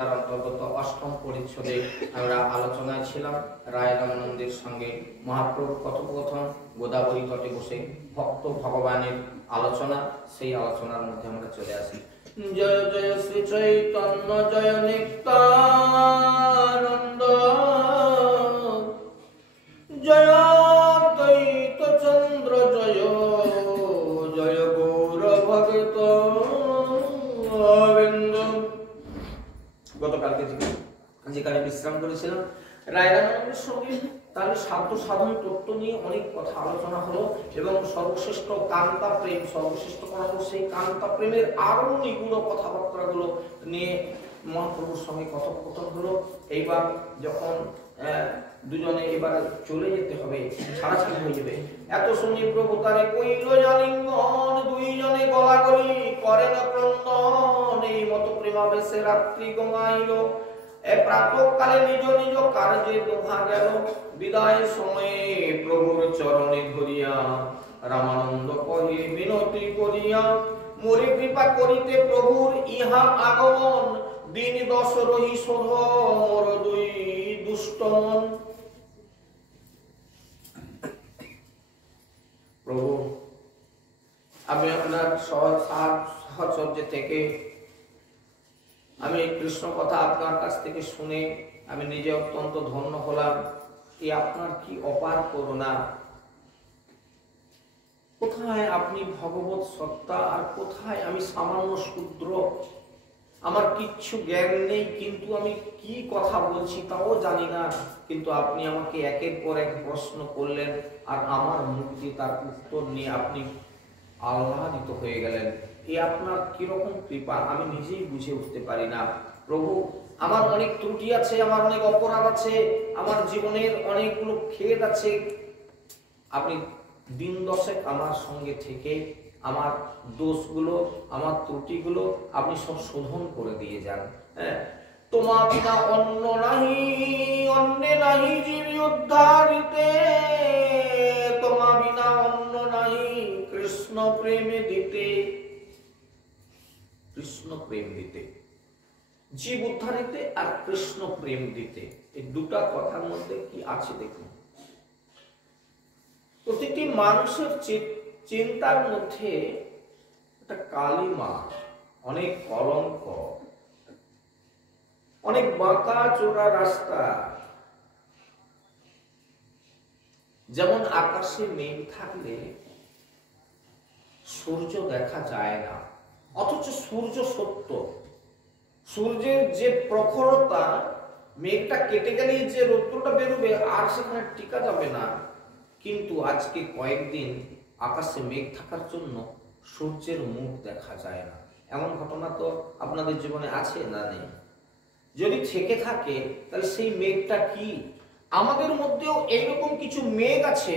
তার অন্তর্গত অষ্টম পরিচ্ছদে আমরা আলোচনায় ছিলাম। রায় রামানন্দের সঙ্গে মহাপ্রভুর কথোপকথন, গোদাবরী তটে বসে ভক্ত ভগবানের আলোচনা, সেই আলোচনার মধ্যে আমরা চলে আসি। জয় জয় শ্রী চৈতন্য জয় নিত্যানন্দ, জয় দ্বৈত চন্দ্র জয় জয় গৌর ভগত গোবিন্দ। গতকালকে যেখানে বিশ্রাম করেছিলাম, রায় রামানন্দের সঙ্গে তার সাধ্য সাধন তত্ত্ব নিয়ে অনেক কথা আলোচনা হলো এবং সর্বশ্রেষ্ঠ কান্তা প্রেম, সর্বশ্রেষ্ঠ কথা হলো সেই কান্তা প্রেমের আরো নিগুড় কথাবার্তাগুলো নিয়ে মহাপ্রভুর সঙ্গে কথোপকথন হলো। এইবার যখন দুজনে এবার চলে যেতে হবে, ছাড়াছাড়ি হয়ে যাবে, এত শুনি প্রভু তারে কইল জালিঙ্গন, দুইজনে গলাগলি করে না ক্রন্দন, এই মতো প্রেমাবেশে রাত্রি গঙ্গাইল। প্রাতঃকালে নিজ নিজ কার্যে দোহা গেল, বিদায় সময়ে প্রভুর চরণে ধরিয়া রামানন্দ কহে মিনতি করিয়া, মোরে কৃপা করিতে প্রভুর ইহা আগমন, দিন 10 রহি শোধ মোর দুই দুষ্ট মন। প্রভু, আমি আপনার সাহচর্য থেকে আমি কৃষ্ণ কথা আপনার কাছ থেকে শুনে আমি নিজে অত্যন্ত ধন্য হলাম। এই আপনার কি অপার করুণা! কোথায় আপনি ভগবত সত্তা আর কোথায় আমি সামান্য শূদ্র, আমার কিচ্ছু জ্ঞান নেই, কিন্তু আমি কি কথা বলছি তাও জানি না, কিন্তু আপনি আমাকে একের পর এক প্রশ্ন করলেন আর আমার মুক্তি তার উত্তর নিয়ে আপনি আহ্লাদিত হয়ে গেলেন। এই আপনার কিরকম কৃপা আমি নিজেই বুঝে উঠতে পারি না। প্রভু, আমার অনেক ত্রুটি আছে, আমার অনেক অপরাধ আছে, আমার জীবনের অনেকগুলো খেদ আছে, আপনি দিন 10 আমার সঙ্গে থেকে আমার দোষগুলো, আমার ত্রুটিগুলো আপনি সব শোধন করে দিয়ে যান। হ্যাঁ, তোমা বিনা অন্য নাহি, অন্যে নাহি জীবী উদ্ধারিতে, তোমা বিনা অন্য নাহি কৃষ্ণ প্রেমে দিতে। কৃষ্ণ প্রেম দিতে, জীব উদ্ধারিতে আর কৃষ্ণ প্রেম দিতে, এই দুটা কথার মধ্যে কি আছে দেখুন। প্রতিটি মানুষের চিন্তার মধ্যে একটা কালিমা, অনেক কলঙ্ক, অনেক বাঁকা চোরা রাস্তা। যেমন আকাশে মেঘ থাকলে সূর্য দেখা যায় না, অথচ সূর্য সত্য, সূর্যের যে প্রখরতা, মেঘটা কেটে গেলেই যে রৌদ্রটা বেরোবে আর সেখানে টিকা যাবে না। কিন্তু আজকে কয়েকদিন আকাশে মেঘ থাকার জন্য সূর্যের মুখ দেখা যায় না। এমন ঘটনা তো আপনাদের জীবনে আছে না নেই? যদি থেকে থাকে তাহলে সেই মেঘটা কি? আমাদের মধ্যেও এইরকম কিছু মেঘ আছে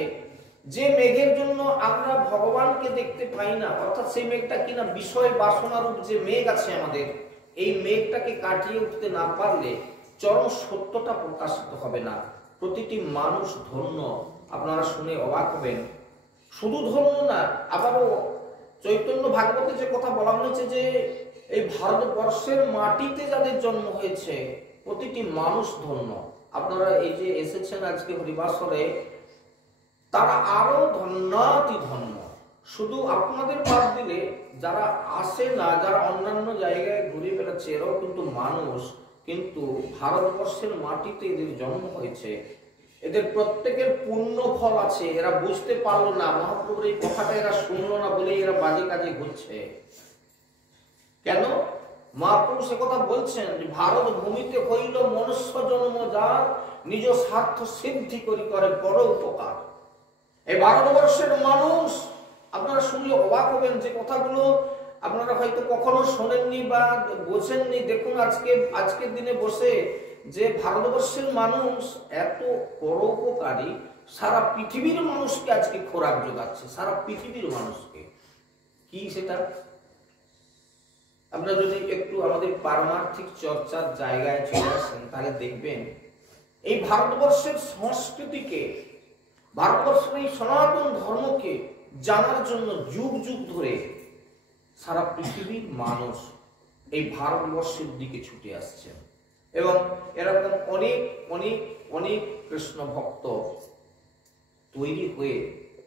যে মেঘের জন্য আমরা ভগবানকে দেখতে পাই না, অর্থাৎ সেই মেঘটা কিনা বিষয় বাসনারূপ যে মেঘ আছে আমাদের, এই মেঘটাকে কাটিয়ে উঠতে না পারলে চরম সত্যটা প্রকাশিত হবে না। প্রতিটি মানুষ ধন্য, আপনারা শুনে অবাক হবেন। শুধু ধন্য না, আবারও চৈতন্য ভাগবতে যে কথা বলা হয়েছে যে এই ভারতবর্ষের মাটিতে যাদের জন্ম হয়েছে প্রতিটি মানুষ ধন্য। আপনারা এই যে এসেছেন আজকে হরিবাসরে, তারা আরো ধন্যাতি ধন্য। শুধু আপনাদের বাদ দিলে যারা আসে না, যারা অন্যান্য জায়গায় ঘুরে বেড়াচ্ছে, এরাও কিন্তু মানুষ, কিন্তু ভারতবর্ষের মাটিতে এদের জন্ম হয়েছে, এদের প্রত্যেকের পুণ্য ফল আছে। এরা বুঝতে পারলো না, মহাপ্রভুর এই কথাটা এরা শুনলো না বলেই এরা বাজে কাজে ঘুরছে। কেন? মহাপ্রভু সে কথা বলছেন, ভারত ভূমিতে হইল মনুষ্য জন্ম যার, নিজ স্বার্থ সিদ্ধি করি করে বড় উপকার। এই ভারতবর্ষের মানুষ, আপনারা শুনলে অবাক হবেন, যে কথাগুলো আপনারা হয়তো কখনো শোনেননি বা বোঝেননি। দেখুন আজকের দিনে বসে যে ভারতবর্ষের মানুষ এত পরোপকারী, সারা পৃথিবীর মানুষকে আজকে খোরাক যোগাচ্ছে, সারা পৃথিবীর মানুষকে। কি সেটা? আপনারা যদি একটু আমাদের পারমার্থিক চর্চার জায়গায় চলে আসেন তাহলে দেখবেন এই ভারতবর্ষের সংস্কৃতিকে, ভারতবর্ষের এই সনাতন ধর্মকে জানার জন্য যুগ যুগ ধরে সারা পৃথিবীর মানুষ এই ভারতবর্ষের দিকে ছুটে আসছেন। এবং এরকম অনেক অনেক অনেক কৃষ্ণ ভক্ত তৈরি হয়ে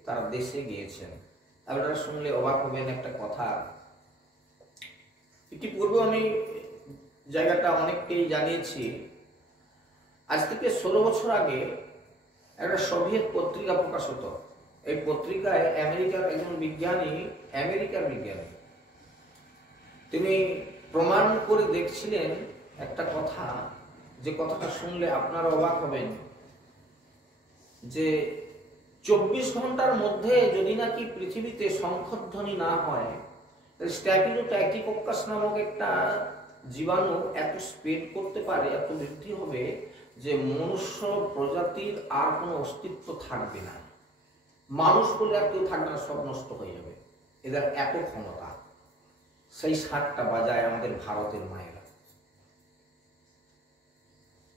তারা দেশে গিয়েছেন। আপনারা শুনলে অবাক হবেন একটা কথা, ইতিপূর্বে আমি জায়গাটা অনেককেই জানিয়েছি। আজ থেকে 16 বছর আগে একটা সোভিয়েত পত্রিকা প্রকাশ হতো। এই পত্রিকায় আমেরিকার একজন বিজ্ঞানী, তিনি প্রমাণ করে দেখছিলেন একটা কথা, যে কথাটা শুনলে আপনারা অবাক হবেন, যে 24 ঘন্টার মধ্যে যদি নাকি পৃথিবীতে শঙ্খধ্বনি না হয়, স্ট্যাফিলোকোকাস নামক একটা জীবাণু এত স্প্রেড করতে পারে, এত বৃদ্ধি হবে যে মনুষ্য প্রজাতির আর কোনো অস্তিত্ব থাকবে না। মানুষ বলে আর কেউ থাকবে না, সব নষ্ট হয়ে যাবে। এদের এত ক্ষমতা। সেই শাঁখটা বাজায় আমাদের ভারতের মায়েরা।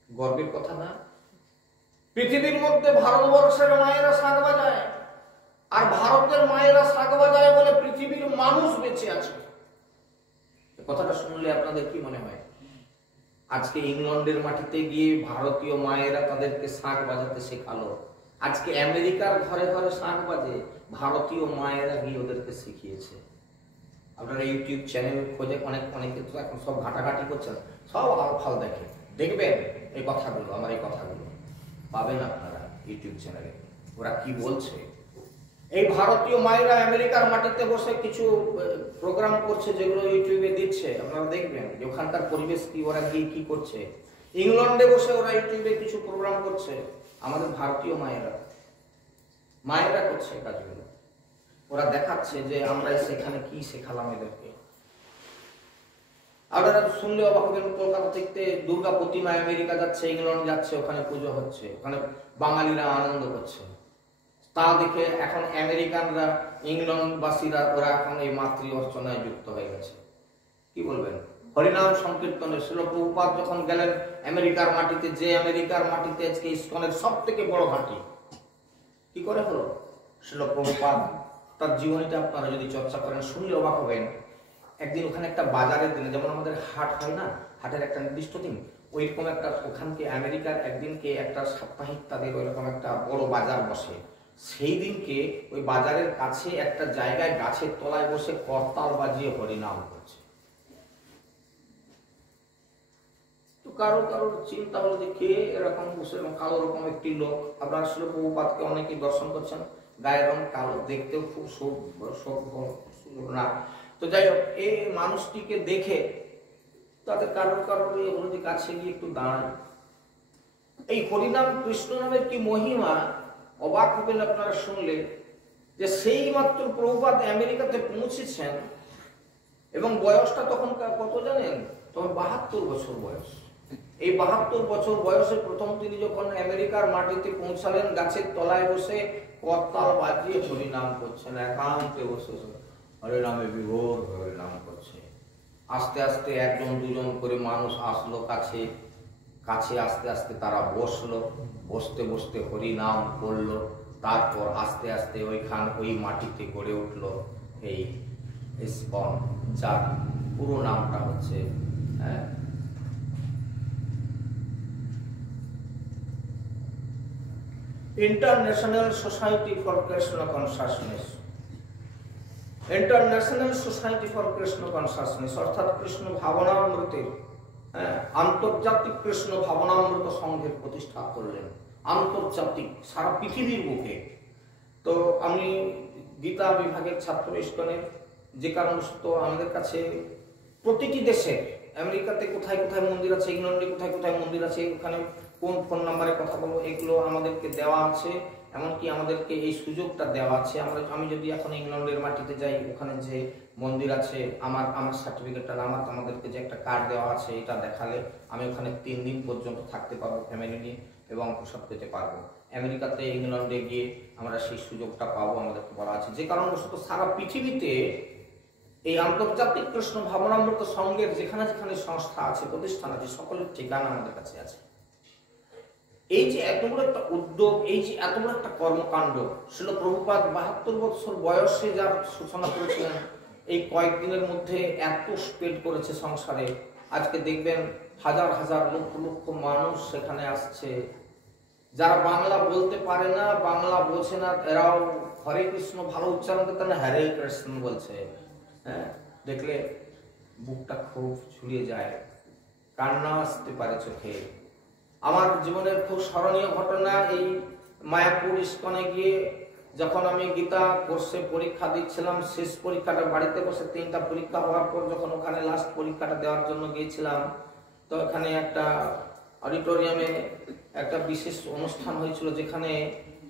গর্বের কথা না? পৃথিবীর মধ্যে ভারতবর্ষের মায়েরা শাঁখ বাজায়, আর ভারতের মায়েরা শাঁখ বাজায় বলে পৃথিবীর মানুষ বেঁচে আছে। কথাটা শুনলে আপনাদের কি মনে হয়? আজকে ইংল্যান্ডের মাটিতে গিয়ে ভারতীয় মায়েরা তাদেরকে শাঁখ বাজাতে শেখালো। আজকে আমেরিকার ঘরে ঘরে শাঁখ বাজে, ভারতীয় মায়েরা গিয়ে ওদেরকে শিখিয়েছে। আপনারা ইউটিউব চ্যানেল খোঁজে অনেকে তো এখন সব ঘাটাঘাটি করছেন, সব আলফাল দেখবেন এই কথাগুলো, আমার এই কথাগুলো পাবেন আপনারা ইউটিউব চ্যানেলে। ওরা কি বলছে? এই ভারতীয় মায়েরা আমেরিকার মাটিতে বসে কিছু প্রোগ্রাম করছে, যেগুলো ইউটিউবে দিচ্ছে, আপনারা দেখবেন যে ওখানকার পরিবেশ কি, ওরা গিয়ে কি করছে। ইংল্যান্ডে বসে ওরা ইউটিউবে কিছু প্রোগ্রাম করছে। আমাদের ভারতীয় মায়েরা করছে কাজগুলো। ওরা দেখাচ্ছে যে আমরা সেখানে কি শেখালাম এদেরকে। আপনারা শুনলে অবাক হবেন, কলকাতা থেকে দুর্গা প্রতিমা আমেরিকা যাচ্ছে, ইংল্যান্ড যাচ্ছে, ওখানে পুজো হচ্ছে, ওখানে বাঙালিরা আনন্দ করছে। তা দেখে এখন আমেরিকানরা, ইংল্যান্ডবাসীরা, ওরা এখন এই মাতৃ অর্চনায় যুক্ত হয়ে গেছে। কি বলবেন? হরিনাম সংকীর্তনে শিল প্রভুপাদ যখন গেলেন আমেরিকার মাটিতে, যে আমেরিকার মাটিতে আজকে ইসকনের সব থেকে বড় ঘাঁটি, কি করে হলো? শিল প্রভুপাদ তার জীবনীটা আপনারা যদি চর্চা করেন, শুনলে অবাক হবেন। একদিন ওখানে একটা বাজারের দিনে, যেমন আমাদের হাট হয় না, হাটের একটা নির্দিষ্ট দিন, ওইরকম একটা ওখানকে আমেরিকার একদিনকে একটা সাপ্তাহিক তাদের ওইরকম একটা বড় বাজার বসে। সেই দিনকে ওই বাজারের কাছে একটা জায়গায় গাছের তলায় বসে করতাল বাজিয়ে হরিনাম করছে। তো কারো চিন্তা হলো যে কে এরকম বসে, কালো রকম একটি লোক। আপনার শিল প্রভুপাদকে অনেকেই দর্শন করছেন, গায়ের রং কালো, দেখতেও খুব না। তো যাই হোক, এই মানুষটিকে দেখে তাদের কারোর হলো যে কাছে গিয়ে একটু দাঁড়ায়। এই হরিনাম কৃষ্ণ নামের কি মহিমা, অবাক হবেন আপনারা শুনলে, যে সেই মাত্র প্রভুপাদ আমেরিকাতে পৌঁছেছেন, এবং বয়সটা তখন কত জানেন? তখন 72 বছর বয়স। এই 72 বছর বয়সে প্রথম তিনি যখন আমেরিকার মাটিতে পৌঁছালেন, গাছের তলায় বসে করতাল বাজিয়ে হরিনাম করছেন, একান্তে বসে হরিনামে বিভোর হরিনাম করছে। আস্তে আস্তে একজন দুজন করে মানুষ আসলো কাছে, আস্তে আস্তে তারা বসলো, বসতে হরিনাম করলো। তারপর আস্তে আস্তে ওই মাটিতে গড়ে উঠলো এই ইসকন, যার পুরো নামটা হচ্ছে international society for Krishna consciousness. International society for Krishna consciousness অর্থাৎ কৃষ্ণ ভাবনামৃতের আন্তর্জাতিক কৃষ্ণ ভাবনামৃত সংঘের প্রতিষ্ঠা করলেন, আন্তর্জাতিক, সারা পৃথিবীর বুকে। তো আমি গীতা বিভাগের ছাত্র ইসকনের, যে কারণবশত আমাদের কাছে প্রতিটি দেশে, আমেরিকাতে কোথায় কোথায় মন্দির আছে, ইংল্যান্ডে কোথায় কোথায় মন্দির আছে, ওখানে কোন ফোন নাম্বারে কথা বলবো, এগুলো আমাদেরকে দেওয়া আছে। এমনকি আমাদেরকে এই সুযোগটা দেওয়া আছে, আমি যদি এখন ইংল্যান্ডের মাটিতে যাই, ওখানে যে মন্দির আছে, আমার সার্টিফিকেটটা, আমাদেরকে যে একটা কার্ড দেওয়া আছে, এটা দেখালে আমি ওখানে 3 দিন পর্যন্ত থাকতে পারবো ফ্যামিলি নিয়ে, এবং প্রসাদ পেতে পারবো। আমেরিকাতে, ইংল্যান্ডে গিয়ে আমরা সেই সুযোগটা পাবো, আমাদেরকে বলা আছে। যে কারণবশত সারা পৃথিবীতে এই আন্তর্জাতিক কৃষ্ণ ভাবনামৃত সংঘের যেখানে যেখানে সংস্থা আছে, প্রতিষ্ঠান আছে, সকলের ঠিকানা আমাদের কাছে আছে। এই যে এত বড় একটা উদ্যোগ, এই যে এত বড় একটা কর্মকাণ্ড, শিল প্রভুপাদ 72 বছর বয়সে যার সূচনা করেছিলেন, এই কয়েকদিনের মধ্যে এত স্প্রেড করেছে সংসারে। আজকে দেখবেন হাজার হাজার লক্ষ লক্ষ মানুষ সেখানে আসছে। যারা বাংলা বলতে পারে না, বাংলা বোঝে না, এরাও হরে কৃষ্ণ ভালো উচ্চারণ করতে না হরে কৃষ্ণ বলছে। হ্যাঁ, দেখলে বুকটা খুব ঝুলিয়ে যায়, কান্না আসতে পারে চোখে। আমার জীবনের খুব স্মরণীয় ঘটনা, এই মায়াপুর ইস্কনে গিয়ে যখন আমি গীতা কোর্সে পরীক্ষা দিচ্ছিলাম, শেষ পরীক্ষাটা বাড়িতে বসে 3টা পরীক্ষা হওয়ার পর যখন ওখানে লাস্ট পরীক্ষাটা দেওয়ার জন্য গিয়েছিলাম, তো এখানে একটা অডিটোরিয়ামে একটা বিশেষ অনুষ্ঠান হয়েছিল, যেখানে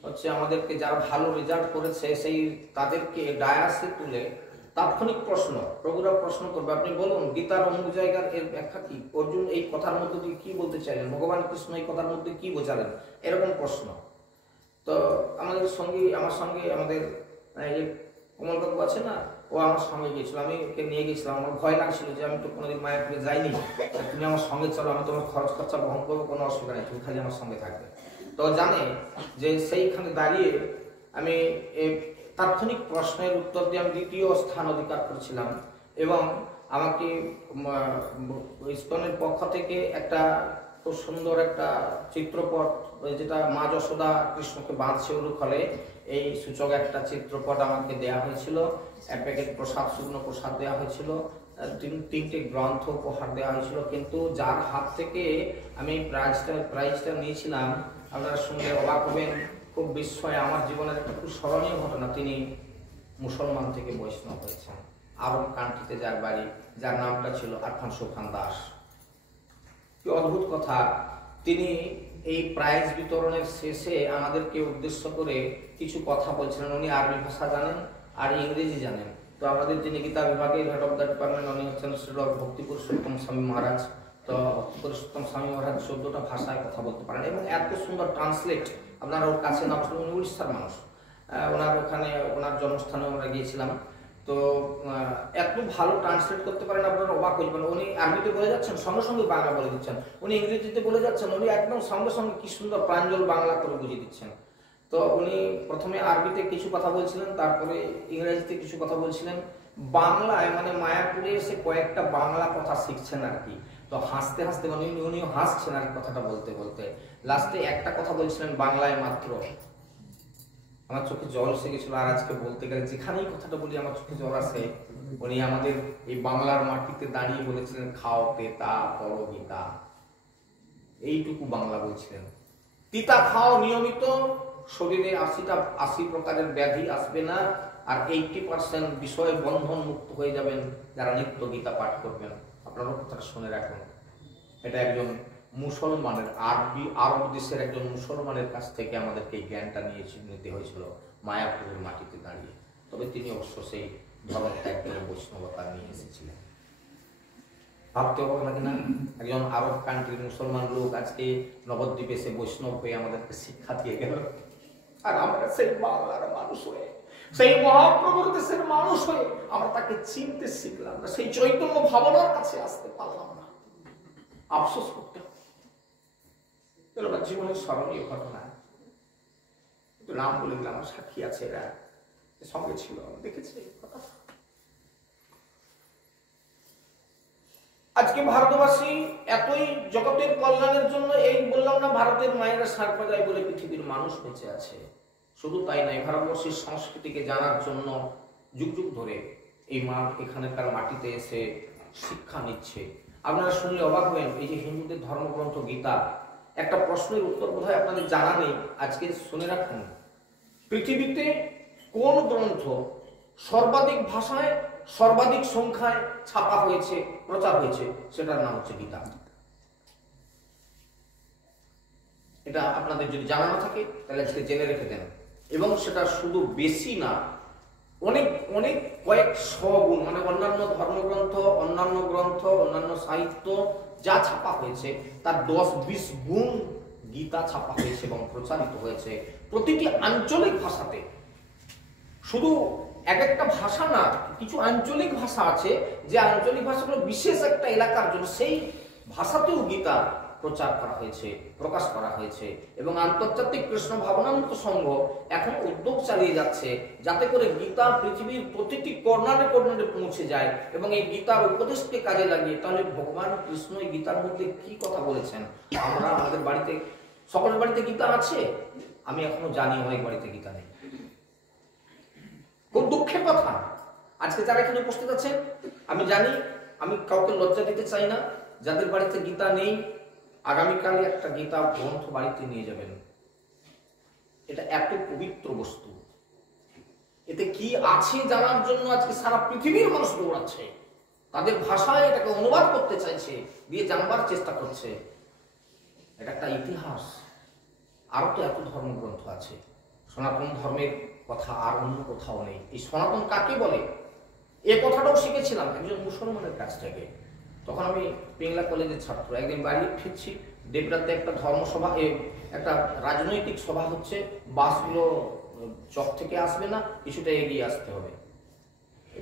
হচ্ছে আমাদেরকে যারা ভালো রেজাল্ট করেছে সেই তাদেরকে ডায়াসে তুলে তাৎক্ষণিক প্রশ্ন, প্রভুরা প্রশ্ন করবে, আপনি বলুন গীতার অমুক জায়গার এর ব্যাখ্যা কি, অর্জুন এই কথার মধ্যে দিয়ে কি বলতে চাইলেন, ভগবান কৃষ্ণ এই কথার মধ্যে কি বোঝালেন, এরকম প্রশ্ন। তো আমার সঙ্গে আমাদের কমল কাকু আছে না, ও আমার সঙ্গে গিয়েছিল, আমি ওকে নিয়ে গেছিলাম। আমার ভয় লাগছিল যে আমি তো কোনোদিন মায়াপুরে যাইনি, তুমি আমার সঙ্গে চলো, আমি তোমার খরচ খরচা বহন করবো, কোনো অসুবিধা নেই, তুমি খালি আমার সঙ্গে থাকবে। তো জানে যে সেইখানে দাঁড়িয়ে আমি তাৎক্ষণিক প্রশ্নের উত্তর দিয়ে আমি 2য় স্থান অধিকার করেছিলাম, এবং আমাকে ইসকনের পক্ষ থেকে একটা খুব সুন্দর একটা চিত্রপট, যেটা মা যশোদা কৃষ্ণকে বাঁধছে উলুখলে, এই সূচক একটা চিত্রপট আমাকে দেয়া হয়েছিল, 1 প্যাকেট প্রসাদ, শুকনো প্রসাদ দেওয়া হয়েছিল, 3টে গ্রন্থ উপহার দেওয়া হয়েছিল। কিন্তু যার হাত থেকে আমি প্রাইজটা নিয়েছিলাম, আপনারা শুনলে অবাক হবেন, খুব বিস্ময়, আমার জীবনের একটা খুব স্মরণীয় ঘটনা। তিনি মুসলমান থেকে বৈষ্ণব হয়েছেন, আরব কান্ট্রিতে যার বাড়ি, যার নামটা ছিল আরফান সুখান দাস। কি অদ্ভুত কথা, তিনি এই প্রাইজ বিতরণের শেষে আমাদেরকে উদ্দেশ্য করে কিছু কথা বলছিলেন। উনি আরবি ভাষা জানেন আর ইংরেজি জানেন। তো আমাদের যিনি গীতা বিভাগের হেড অফ দ্য ডিপার্টমেন্ট, উনি হচ্ছেন শ্রী ভক্তি পুরুষোত্তম স্বামী মহারাজ। তো ভক্তি পুরুষোত্তম স্বামী মহারাজ 14টা ভাষায় কথা বলতে পারেন, এবং এত সুন্দর ট্রান্সলেট, আপনারা ওর কাছে না বসলে, উনি উড়িষ্যার মানুষ, ওনার ওখানে ওনার জন্মস্থানে আমরা গিয়েছিলাম। তো এত ভালো ট্রান্সলেট করতে পারেন, আপনারা অবাক হইবেন। উনি আরবিতে বলে যাচ্ছেন, সঙ্গে সঙ্গে বাংলা বলে দিচ্ছেন, উনি ইংরেজিতে বলে যাচ্ছেন, উনি একদম সঙ্গে সঙ্গে কি সুন্দর প্রাঞ্জল বাংলা করে বুঝিয়ে দিচ্ছেন। তো উনি প্রথমে আরবিতে কিছু কথা বলছিলেন, তারপরে ইংরেজিতে কিছু কথা বলছিলেন, বাংলায় মানে মায়াপুরে এসে কয়েকটা বাংলা কথা শিখছেন আর কি। তো হাসতে হাসতে মানে উনিও হাসছেন আর কথাটা বলতে বলতে, লাস্টে একটা কথা বলছিলেন বাংলায় মাত্র, আমার চোখে জল এসে গেছিল। আর আজকে বলতে গেলে যেখানেই কথাটা বলি আমার চোখে জল আসে। উনি আমাদের এই বাংলার মাটিতে দাঁড়িয়ে বলেছিলেন, খাও তেতা পড়ো গীতা, এইটুকু বাংলা বলছিলেন। তিতা খাও নিয়মিত, শরীরে 80 প্রকারের ব্যাধি আসবে না, আর 80% বিষয় বন্ধন মুক্ত হয়ে যাবেন যারা নিত্য গীতা পাঠ করবেন। আপনারা কথাটা শুনে রাখুন। এটা একজন মুসলমানের, আরব দেশের একজন মুসলমানের কাছ থেকে আমাদেরকে এই জ্ঞানটা নিতে হয়েছিল মায়াপুরের মাটিতে দাঁড়িয়ে। তবে তিনি অবশ্য সেই ধর্ম ত্যাগ করে বৈষ্ণবতা নিয়ে এসেছিলেন। ভাবতে অবাক লাগে না, একজন আরব কান্ট্রির মুসলমান লোক আজকে নবদ্বীপে এসে বৈষ্ণব হয়ে আমাদেরকে শিক্ষা দিয়ে গেল, আর আমরা সেই বাংলার মানুষ হয়ে, সেই মহাপ্রভুর দেশের মানুষ হয়ে আমরা তাকে চিনতে শিখলাম না, সেই চৈতন্য ভাবনার কাছে আসতে পারলাম না। আফসোস করতে জীবনের স্মরণীয় ঘটনা। নাম বলে দিলাম, আমার সাক্ষী আছে, এরা সঙ্গে ছিল, দেখেছি কথা। আজকে ভারতবাসী এতই জগতের কল্যাণের জন্য, এই বললাম না ভারতের মায়েরা সার পাজায় বলে পৃথিবীর মানুষ বেঁচে আছে। শুধু তাই নয়, ভারতবর্ষের সংস্কৃতিকে জানার জন্য যুগ যুগ ধরে এই মা এখানকার মাটিতে এসে শিক্ষা নিচ্ছে। আপনারা শুনলে অবাক হবেন, এই যে হিন্দুদের ধর্মগ্রন্থ গীতা, একটা প্রশ্নের উত্তর বোধহয় আপনাদের জানা নেই, আজকে শুনে রাখুন। পৃথিবীতে কোন গ্রন্থ সর্বাধিক ভাষায়, সর্বাধিক সংখ্যায় ছাপা হয়েছে, প্রচার হয়েছে, সেটার নাম হচ্ছে গীতা। এটা আপনাদের যদি জানা না থাকে তাহলে আজকে জেনে রেখে দেন। এবং সেটা শুধু বেশি না, অনেক অনেক কয়েক গুণ, মানে অন্যান্য ধর্মগ্রন্থ, অন্যান্য গ্রন্থ, অন্যান্য সাহিত্য যা ছাপা হয়েছে তার 10-20 গুণ গীতা ছাপা হয়েছে এবং প্রচারিত হয়েছে প্রতিটি আঞ্চলিক ভাষাতে। শুধু এক একটা ভাষা না, কিছু আঞ্চলিক ভাষা আছে যে আঞ্চলিক ভাষাগুলো বিশেষ একটা এলাকার জন্য, সেই ভাষাতেও গীতা প্রচার করা হয়েছে, প্রকাশ করা হয়েছে, এবং আন্তর্জাতিক কৃষ্ণ ভাবনামৃত সংঘ এখন উদ্যোগ চালিয়ে যাচ্ছে যাতে করে গীতা পৃথিবীর প্রতিটি কর্নারে কর্নারে পৌঁছে যায়, এবং এই গীতার উপদেশকে কাজে লাগিয়ে তাহলে ভগবান কৃষ্ণ এই গীতার মধ্যে কি কথা বলেছেন। আমরা আমাদের বাড়িতে, সকলের বাড়িতে গীতা আছে, আমি এখনো জানি অনেক বাড়িতে গীতা নেই। খুব দুঃখের কথা। আজকে যারা এখানে উপস্থিত আছেন, আমি জানি, আমি কাউকে লজ্জা দিতে চাই না, যাদের বাড়িতে গীতা নেই আগামীকালে একটা গীতা গ্রন্থ বাড়িতে নিয়ে যাবেন। এটা এত পবিত্র বস্তু, এতে কি আছে জানার জন্য আজকে সারা পৃথিবীর মানুষ দৌড়াচ্ছে, তাদের ভাষায় এটাকে অনুবাদ করতে চাইছে, দিয়ে জানবার চেষ্টা করছে। এটা একটা ইতিহাস। আরো তো এত ধর্মগ্রন্থ আছে, সনাতন ধর্মের কথা আর অন্য কোথাও নেই। এই সনাতন কাকে বলে এ কথাটাও শিখেছিলাম একজন মুসলমানের কাছ থেকে। তখন আমি পিংলা কলেজের ছাত্র, একদিন বাড়ি ফিরছি, দেবরাতে একটা ধর্মসভা, একটা রাজনৈতিক সভা হচ্ছে, বাসগুলো চক থেকে আসবে না, কিছুটা এগিয়ে আসতে হবে।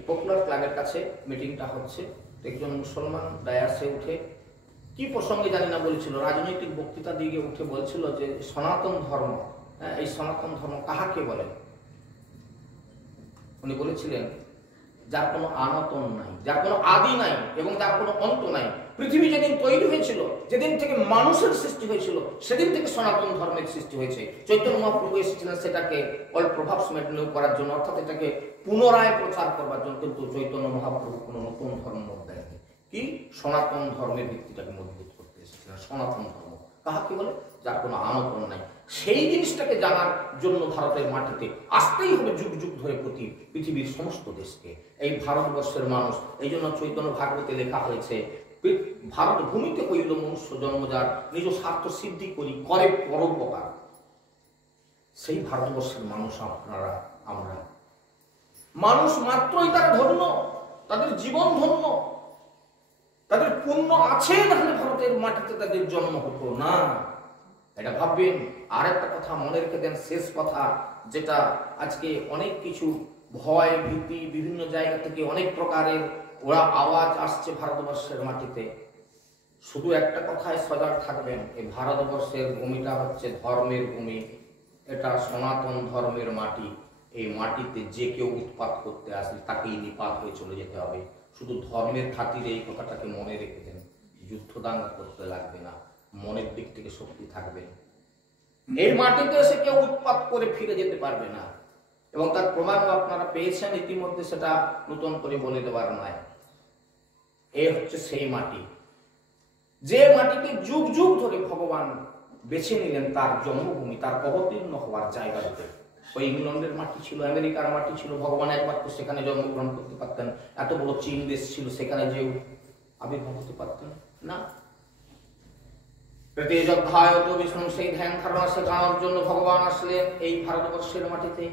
পপুলার ক্লাবের কাছে মিটিংটা হচ্ছে। একজন মুসলমান ডায়াসে উঠে কি প্রসঙ্গে জানি না বলেছিল, রাজনৈতিক বক্তৃতা দিকে উঠে বলছিল যে সনাতন ধর্ম, এই সনাতন ধর্ম কাহাকে বলে। উনি বলেছিলেন যার কোনো আনতন নাই, যার কোনো আদি নাই, এবং যার কোনো অন্ত নাই। পৃথিবী যেদিন তৈরি হয়েছিল, যেদিন থেকে মানুষের সৃষ্টি হয়েছিল, সেদিন থেকে সনাতন ধর্মের সৃষ্টি হয়েছে। চৈতন্য মহাপ্রভু এসেছিলেন সেটাকে অল প্রভাব মেন্টেন করার জন্য, অর্থাৎ এটাকে পুনরায় প্রচার করবার জন্য, কিন্তু চৈতন্য মহাপ্রভু কোনো নতুন ধর্ম দেয়নি। কি সনাতন ধর্মের ভিত্তিটাকে মজবুত করতে এসেছিলেন। সনাতন ধর্ম কাহাকে বলে? যার কোনো আনতন নাই। সেই জিনিসটাকে জানার জন্য ভারতের মাটিতে আসতেই হবে যুগ যুগ ধরে পৃথিবীর সমস্ত দেশকে। এই ভারতবর্ষের মানুষ, এই জন্য চৈতন্য ভাগবতে লেখা হয়েছে, ভারত ভূমিতে হইল মনুষ্য জন্ম, যার নিজ স্বার্থ সিদ্ধি করি করে পরোপকার। সেই ভারতবর্ষের মানুষ আপনারা, আমরা। মানুষ মাত্রই তারা ধন্য, তাদের জীবন ধন্য, তাদের পুণ্য আছে, তাহলে ভারতের মাটিতে তাদের জন্ম হতো না। এটা ভাববেন। আর একটা কথা মনে রেখে দেন, শেষ কথা, যেটা আজকে অনেক কিছু ভয় ভীতি বিভিন্ন জায়গা থেকে অনেক প্রকারের ওরা আওয়াজ আসছে ভারতবর্ষের মাটিতে। শুধু একটা কথায় সজাগ থাকবেন, এই ভারতবর্ষের ভূমিটা হচ্ছে ধর্মের ভূমি, এটা সনাতন ধর্মের মাটি। এই মাটিতে যে কেউ উৎপাত করতে আসলে তাকেই নিপাত হয়ে চলে যেতে হবে। শুধু ধর্মের খাতিরে এই কথাটাকে মনে রেখে দেন, যুদ্ধ দাঙ্গা করতে লাগবে না, মনের দিক থেকে শক্তি থাকবে। এই মাটিতে এসে কেউ উৎপাত করে ফিরে যেতে পারবে না, এবং তার প্রমাণও আপনারা পেয়েছেন ইতিমধ্যে, সেটা নতুন করে বলে দেওয়ার নয়। এই হচ্ছে সেই মাটি, যে মাটিতে যুগ যুগ ধরে ভগবান বেছে নিলেন তার জন্মভূমি, তার অবতীর্ণ হওয়ার জায়গাতে। ওই ইংল্যান্ডের মাটি ছিল, আমেরিকার মাটি ছিল, ভগবান একবার তো সেখানে জন্মগ্রহণ করতে পারতেন। এত বড় চীন দেশ ছিল, সেখানে যে আবির্ভাব হতে পারতেন না। বিষ্ণু সেই ধ্যান ধারণা শেখানোর জন্য ভগবান আসলেন এই ভারতবর্ষের মাটিতে।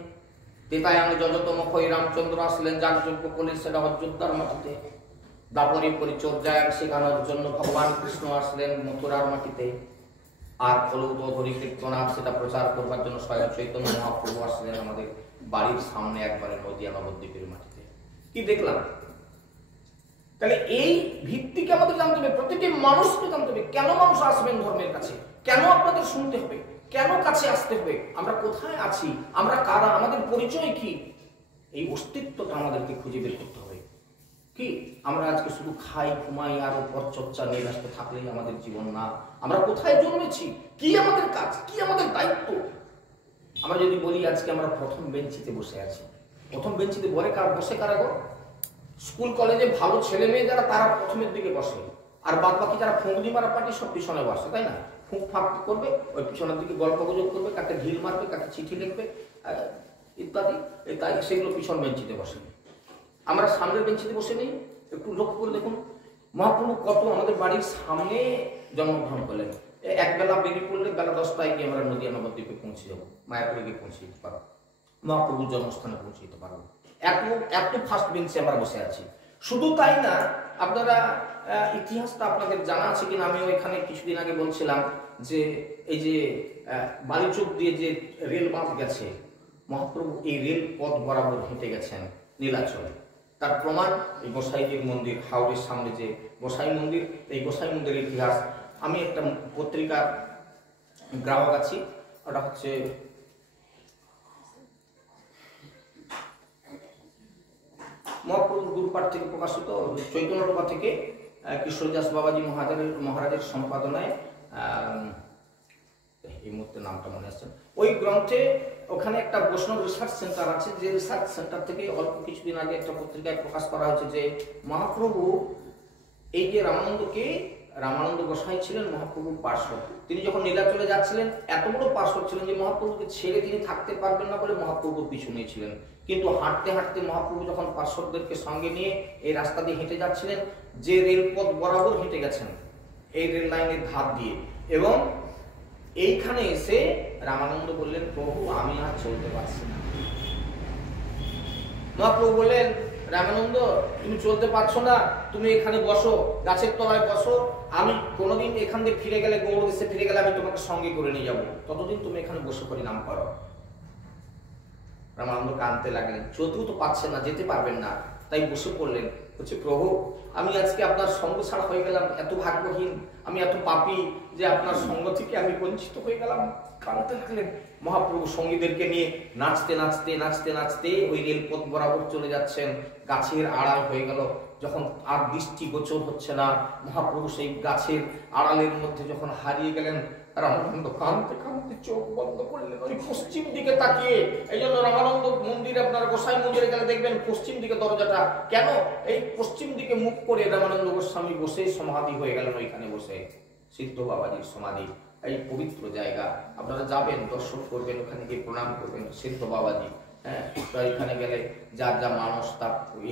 তেতায়াং যজতম খৈ রামচন্দ্র আসলেন যাগযজ্ঞ করলেন সেটা অযোধ্যার মাটিতে। দাপরে পরিচর্যায় শেখানোর জন্য ভগবান কৃষ্ণ আসলেন মথুরার মাটিতে। আর কলৌধরি কীর্তনাথ সেটা প্রচার করবার জন্য স্বয়ং চৈতন্য মহাপ্রভু আসলেন আমাদের বাড়ির সামনে একবারে নদিয়া নবদ্বীপের মাটিতে। কি দেখলাম? তাহলে এই ভিত্তিকে আমাদের জানতে হবে, প্রতিটি মানুষকে জানতে হবে কেন মানুষ আসবেন ধর্মের কাছে, কেন আপনাদের শুনতে হবে, কেন কাছে আসতে হবে, আমরা কোথায় আছি, আমরা কারা, আমাদের পরিচয় কি, এই অস্তিত্বটা আমাদেরকে খুঁজে বের করতে হবে। কি আমরা আজকে শুধু খাই ঘুমাই আর উপর চর্চা নিয়ে ব্যস্ত থাকলেই আমাদের জীবন না। আমরা কোথায় জন্মেছি, কি আমাদের কাজ, কি আমাদের দায়িত্ব। আমরা যদি বলি আজকে আমরা প্রথম বেঞ্চিতে বসে আছি, প্রথম বেঞ্চিতে বসে কারা গো? স্কুল কলেজে ভালো ছেলে মেয়ে যারা, তারা প্রথমের দিকে বসে, আর বাদ বাকি যারা ফুঁকদি মারা পার্টি সব পিছনে বসে, তাই না? ফুঁক ফাঁক করবে, ওই পিছনের দিকে গল্প গুজব করবে, কাকে ঢিল মারবে, কাকে চিঠি লিখবে ইত্যাদি, তাই সেগুলো পিছন বেঞ্চিতে বসে। আমরা সামনের বেঞ্চিতে বসে নেই। একটু লক্ষ্য করে দেখুন মহাপ্রভু কত আমাদের বাড়ির সামনে জন্মগ্রহণ করলেন। একবেলা বেরিয়ে পড়লে বেলা 10টায় গিয়ে আমরা নদিয়া নবদ্বীপে পৌঁছে যাবো, মায়াপুরে গিয়ে পৌঁছে যেতে পারবো, মহাপ্রভুর জন্মস্থানে পৌঁছে যেতে পারবো। এত ফার্স্ট বেঞ্চে আমরা বসে আছি। শুধু তাই না, আপনারা ইতিহাসটা আপনাদের জানা আছে কিনা, আমিও এখানে কিছুদিন আগে বলছিলাম যে এই যে বালিচক দিয়ে যে রেল বাঁধ গেছে, মহাপ্রভু এই রেল পথ বরাবর হেঁটে গেছেন নীলাচলে। তার প্রমাণ এই গোসাইজির মন্দির হাওড়ের সামনে যে গোসাই মন্দির। এই গোসাই মন্দিরের ইতিহাস, আমি একটা পত্রিকার গ্রাহক আছি, ওটা হচ্ছে মহাপ্রভুর গুরুপাঠ থেকে প্রকাশিত, চৈতন্যটোপা থেকে কৃষ্ণদাস বাবাজি মহারাজের সম্পাদনায়, এই মুহূর্তে নামটা মনে আসছে, ওই গ্রন্থে ওখানে একটা বৈষ্ণব রিসার্চ সেন্টার আছে, যে রিসার্চ সেন্টার থেকে অল্প কিছুদিন আগে একটা পত্রিকায় প্রকাশ করা হয়েছে যে মহাপ্রভু এই যে রামানন্দ গোসাই ছিলেন মহাপ্রভুর পার্শ্বদ, তিনি যখন নীলাচলে যাচ্ছিলেন এত বড় পার্শ্বদ ছিলেন যে মহাপ্রভুকে ছেড়ে তিনি থাকতে পারবেন না বলে মহাপ্রভুর পিছু নিয়েছিলেন। কিন্তু হাঁটতে হাঁটতে মহাপ্রভু যখন পার্শ্বদদেরকে সঙ্গে নিয়ে এই রাস্তা দিয়ে হেঁটে যাচ্ছিলেন, যে রেলপথ বরাবর হেঁটে গেছেন এই রেল লাইনের ধার দিয়ে, এবং এইখানে এসে রামানন্দ বললেন, প্রভু আমি আর চলতে পারছি না। মহাপ্রভু বললেন, রামানন্দ তুমি চলতে পারছো না, তুমি এখানে বসো, গাছের তলায় বসো, আমি কোনোদিন এখান দিয়ে ফিরে গেলে, গৌড় দেশে ফিরে গেলে আমি তোমাকে সঙ্গে করে নিয়ে যাবো, ততদিন তুমি এখানে বসে করে নাম করো। রামানন্দ কাঁদতে লাগলেন, চলতেও তো পারছেন না, যেতে পারবেন না, তাই বসে পড়লেন। বলছে, প্রভু আমি আজকে আপনার সঙ্গ ছাড়া হয়ে গেলাম, এত ভাগ্যহীন, আমি এত পাপী যে আপনার সঙ্গ থেকে আমি বঞ্চিত হয়ে গেলাম। কাঁদতে লাগলেন। মহাপ্রভু সঙ্গীদেরকে নিয়ে নাচতে নাচতে নাচতে নাচতে ওই রেলপথ বরাবর চলে যাচ্ছেন। গাছের আড়াল হয়ে গেল, যখন আর দৃষ্টি গোচর হচ্ছে না, মহাপ্রভু সেই গাছের আড়ালের মধ্যে যখন হারিয়ে গেলেন, রামানন্দ কাঁদতে কাঁদতে চোখ বন্ধ করলেন ওই পশ্চিম দিকে তাকিয়ে। এই জন্য রামানন্দ মন্দিরে, আপনারা গোসাই মন্দিরে গেলে দেখবেন পশ্চিম দিকে দরজাটা, কেন এই পশ্চিম দিকে মুখ করে রামানন্দ গোস্বামী বসে সমাধি হয়ে গেলেন ওইখানে বসে। সিদ্ধ বাবাজির সমাধি, এই পবিত্র জায়গা, আপনারা যাবেন, দর্শন করবেন, ওখানে গিয়ে প্রণাম করবেন সিদ্ধ বাবাজি। হ্যাঁ, এখানে গেলে যার যা মানুষ তা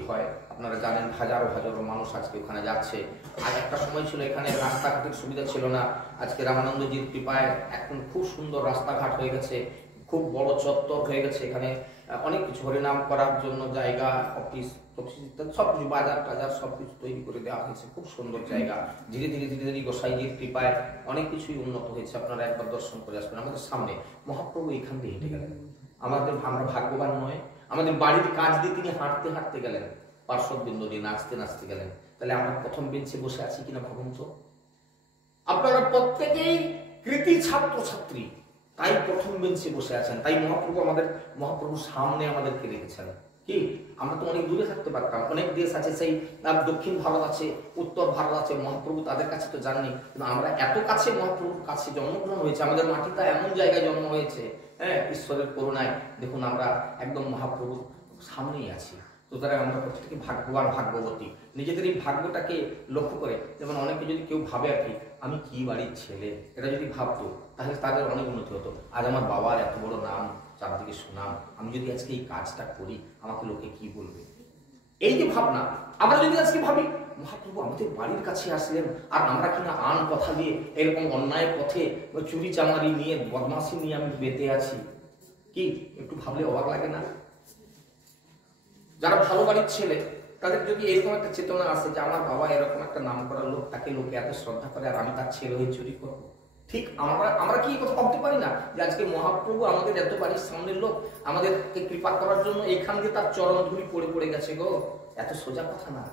হয়, আপনারা জানেন হাজারো হাজারো মানুষ আজকে ওখানে যাচ্ছে। আর একটা সময় ছিল এখানে রাস্তাঘাটের সুবিধা ছিল না, আজকে রামানন্দজির কৃপায় এখন খুব সুন্দর রাস্তাঘাট হয়ে গেছে, খুব বড় চত্বর হয়ে গেছে, এখানে অনেক কিছু হরিনাম করার জন্য জায়গা, অফিস ইত্যাদি সব কিছু, বাজার টাজার সব কিছু তৈরি করে দেওয়া হয়েছে, খুব সুন্দর জায়গা। ধীরে ধীরে ধীরে ধীরে গোসাইজির কৃপায় অনেক কিছুই উন্নত হয়েছে, আপনারা একবার দর্শন করে আসবেন। আমাদের সামনে মহাপ্রভু এখান দিয়ে হেঁটে গেলেন, আমরা ভাগ্যবান নয়, আমাদের বাড়ির কাজ দিয়ে তিনি হাঁটতে হাঁটতে গেলেন, পার্শ্ববৃন্দ দিয়ে নাচতে নাচতে গেলেন। তাহলে আমরা প্রথম বেঞ্চে বসে আছি কিনা ভাবুন তো। আপনারা প্রত্যেকেই কৃতি ছাত্র ছাত্রী, তাই প্রথম বেঞ্চে বসে আছেন, তাই মহাপ্রভু সামনে আমাদেরকে রেখেছেন। কি আমরা তো অনেক দূরে থাকতে পারতাম, অনেক দেশ আছে, সেই দক্ষিণ ভারত আছে, উত্তর ভারত আছে, মহাপ্রভু তাদের কাছে তো জাননি, কিন্তু আমরা এত কাছে মহাপ্রভুর কাছে জন্মগ্রহণ হয়েছে, আমাদের মাটিটা এমন জায়গায় জন্ম হয়েছে, হ্যাঁ, ঈশ্বরের করুণায় দেখুন আমরা একদম মহাপ্রভুর সামনেই আছি। সুতরাং আমরা প্রত্যেকে ভাগ্যবান, ভাগ্যবতী। নিজেদের এই ভাগ্যটাকে লক্ষ্য করে, যেমন অনেকে যদি কেউ ভাবে আর কি, আমি কি বাড়ির ছেলে, এটা যদি ভাবতো তাহলে তাদের অনেক উন্নতি হতো। আজ আমার বাবার এত বড় নাম, চারদিকে সুনাম, আমি যদি আজকে এই কাজটা করি আমাকে লোকে কি বলবে, এই যে ভাবনা, আমরা যদি আজকে ভাবি মহাপ্রভু আমাদের বাড়ির কাছে আসলেন, আর আমরা কিনা আন কথা দিয়ে এরকম অন্যায় পথে চুরি চামারি নিয়ে, বদমাশি নিয়ে আমি বেঁধে আছি, কি একটু ভাবলে অবাক লাগে না? যারা ভালো বাড়ির ছেলে তাদের যদি এরকম একটা চেতনা আসে যে আমার বাবা এরকম একটা নাম করার লোক, তাকে লোকে এত শ্রদ্ধা করে, আর আমি তার ছেলে হয়ে চুরি করবো, ঠিক আমরা কি কথা ভাবতে পারি না যে আজকে মহাপ্রভু আমাদের এত বাড়ির সামনের লোক, আমাদেরকে কৃপা করার জন্য এখান দিয়ে তার চরণ ধুলি পড়ে পড়ে গেছে গো, এত সোজা কথা না।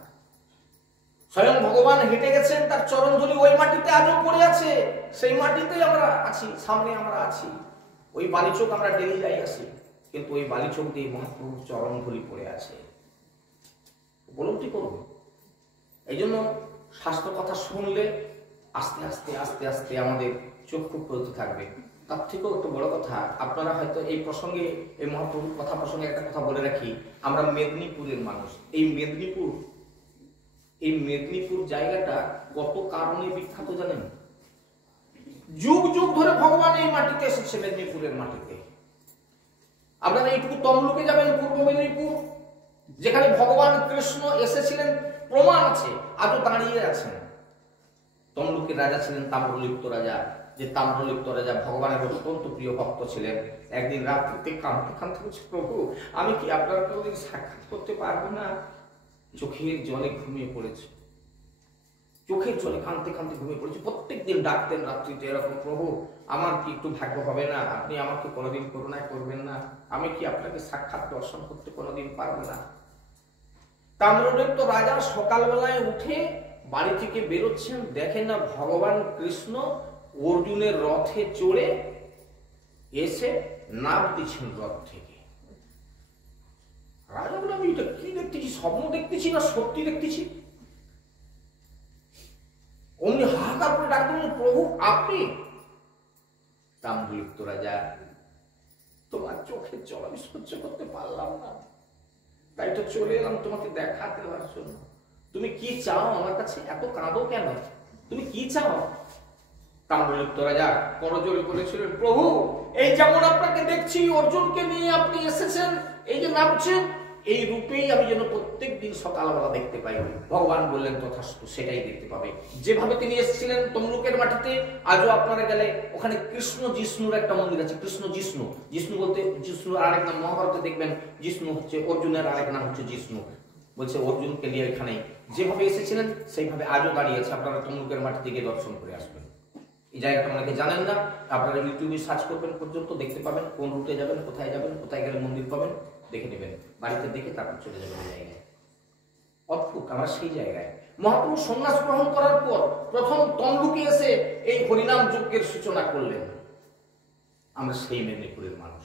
স্বয়ং ভগবান হেঁটে গেছেন, তার চরণ ধুলি ওই মাটিতে আজও পড়ে আছে, সেই মাটিতেই আমরা আছি, সামনে আমরা আছি, ওই বালিচোক আমরা ডেলি যাই আসি, কিন্তু ওই বালিচোক দিয়ে মহাপ্রভুর চরণ ধুলি পড়ে আছে। উপলব্ধি করুন। এই জন্য শাস্ত্র কথা শুনলে আস্তে আস্তে আস্তে আস্তে আমাদের চক্ষু খুলতে থাকবে। তার থেকেও একটু বড় কথা, আপনারা হয়তো এই প্রসঙ্গে, এই মহাপ্রভুর কথা প্রসঙ্গে একটা কথা বলে রাখি, আমরা মেদিনীপুরের মানুষ। এই মেদিনীপুর জায়গাটা কত কারণে বিখ্যাত জানেন? যুগ যুগ ধরে ভগবান এই মাটিতে এসেছে, মেদিনীপুরের মাটিতে। আপনারা এইটুকু তমলুকে যাবেন, পূর্ব মেদিনীপুর, যেখানে ভগবান কৃষ্ণ এসেছিলেন প্রমাণ আছে, আজও দাঁড়িয়ে আছেন। তমলুকের রাজা ছিলেন তাম্রলিপ্ত রাজা, যে তাম্রলিপ্ত রাজা ভগবানের অত্যন্ত প্রিয় ভক্ত ছিলেন। একদিন রাত্রিতে কাঁদতে কাঁদতে বলছে, প্রভু আমি কি আপনার কোনোদিন সাক্ষাৎ করতে পারবো না? চোখের জলে ঘুমিয়ে পড়েছে, চোখের জলে কাঁদতে কাঁদতে ঘুমিয়ে পড়েছে। প্রত্যেক দিন ডাকতেন রাত্রিতে এরকম, প্রভু আমার কি একটু ভাগ্য হবে না? আপনি আমাকে কোনোদিন করুণা করবেন না? আমি কি আপনাকে সাক্ষাৎ দর্শন করতে কোনোদিন পারবো না? তাম্রলিপ্ত রাজা সকালবেলায় উঠে বাড়ি থেকে বেরোচ্ছেন, দেখেন না ভগবান কৃষ্ণ অর্জুনের রথে চড়ে এসে নাম দিচ্ছেন রথ থেকে। রাজা বলে, আমি এটা কি দেখতেছি, স্বপ্ন দেখতেছি না সত্যি দেখতেছি? অমনি হাহাকার করে ডাক দিলেন, প্রভু আপনি? তাম্রলিপ্ত রাজা, তোমার চোখের জল আমি সহ্য করতে পারলাম না, তাই তো চলে এলাম তোমাকে দেখাতে দেওয়ার জন্য। তুমি কি চাও আমার কাছে? এত কাঁদো কেন? তুমি কি চাও? তাম্রলিপ্ত রাজা করজোড়ে বলেছিলেন, প্রভু এই যেমন আপনাকে দেখছি অর্জুনকে নিয়ে আপনি এসেছেন, এই যে নামছেন, এই রূপেই আমি যেন প্রত্যেক দিন সকালবেলা দেখতে পাই। ভগবান বললেন, তথাস্তু, সেটাই দেখতে পাবে। যেভাবে তিনি এসেছিলেন তমলুকের মাটিতে, আজও আপনারা গেলে ওখানে কৃষ্ণ জিষ্ণুর একটা মন্দির আছে। কৃষ্ণ জিষ্ণু, জিষ্ণু বলতে জিষ্ণুর আরেক নাম, মহাভারতে দেখবেন জিষ্ণু হচ্ছে অর্জুনের আরেক নাম হচ্ছে জিষ্ণু। বলছে অর্জুনকে নিয়ে এখানে যেভাবে এসেছিলেন সেইভাবে আজও দাঁড়িয়ে আছে। আপনারা তমলুকের মাটিতে গিয়ে দর্শন করে আসবেন। এই জায়গাটা অনেকে জানেন না, আপনারা ইউটিউবে সার্চ করবেন, পর্যন্ত দেখতে পাবেন কোন রুটে যাবেন, কোথায় যাবেন, কোথায় গেলে মন্দির পাবেন, দেখে নেবেন। বাড়িতে দেখে তারপর চলে যাবেন এই জায়গায়। অদ্ভুত, আমরা সেই জায়গায় মহাপ্রভু সন্ন্যাস গ্রহণ করার পর প্রথম তমলুকে এসে এই হরিনাম যজ্ঞের সূচনা করলেন। আমরা সেই মেদিনীপুরের মানুষ।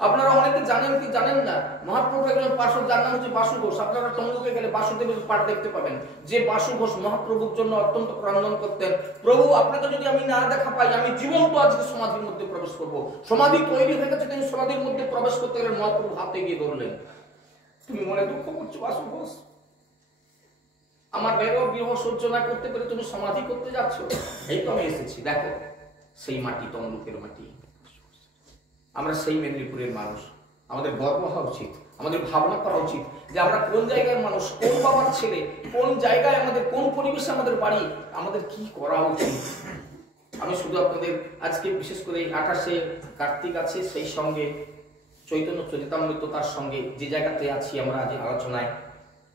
আপনারা অনেকে জানেন কি জানেন না, মহাপ্রভু একজন পার্শ্বদ, যার নাম হচ্ছে বাসু ঘোষ। আপনারা তমলুকে গেলে বাসুদেবের পাঠ দেখতে পাবেন। যে বাসু ঘোষ মহাপ্রভুর জন্য অত্যন্ত ক্রন্দন করতেন, প্রভু আপনাকে যদি আমি না দেখা পাই, আমি জীবন্ত আজকে সমাধির মধ্যে প্রবেশ করব। সমাধি তৈরি হয়ে গেছে, তিনি সমাধির মধ্যে প্রবেশ করতে গেলেন, মহাপ্রভু হাতে গিয়ে ধরলেন। তুমি মনে দুঃখ করছো বাসু ঘোষ? আমার বিবাহ সহ্য না করতে পেরে তুমি সমাধি করতে যাচ্ছ? এই তো আমি এসেছি, দেখো সেই মাটি, তমলুকের মাটি। আমরা সেই মেদিনীপুরের মানুষ। আমাদের গর্ব হওয়া উচিত, আমাদের ভাবনা করা উচিত যে আমরা কোন জায়গার মানুষ, কোন বাবার ছেলে, কোন জায়গায় আমাদের, কোন পরিবেশে আমাদের বাড়ি, আমাদের কি করা উচিত। আমি শুধু আপনাদের আজকে বিশেষ করে 28শে কার্তিক আছে, সেই সঙ্গে চৈতন্য চরিতামৃত, তার সঙ্গে যে জায়গাতে আছি আমরা আজ আলোচনায়,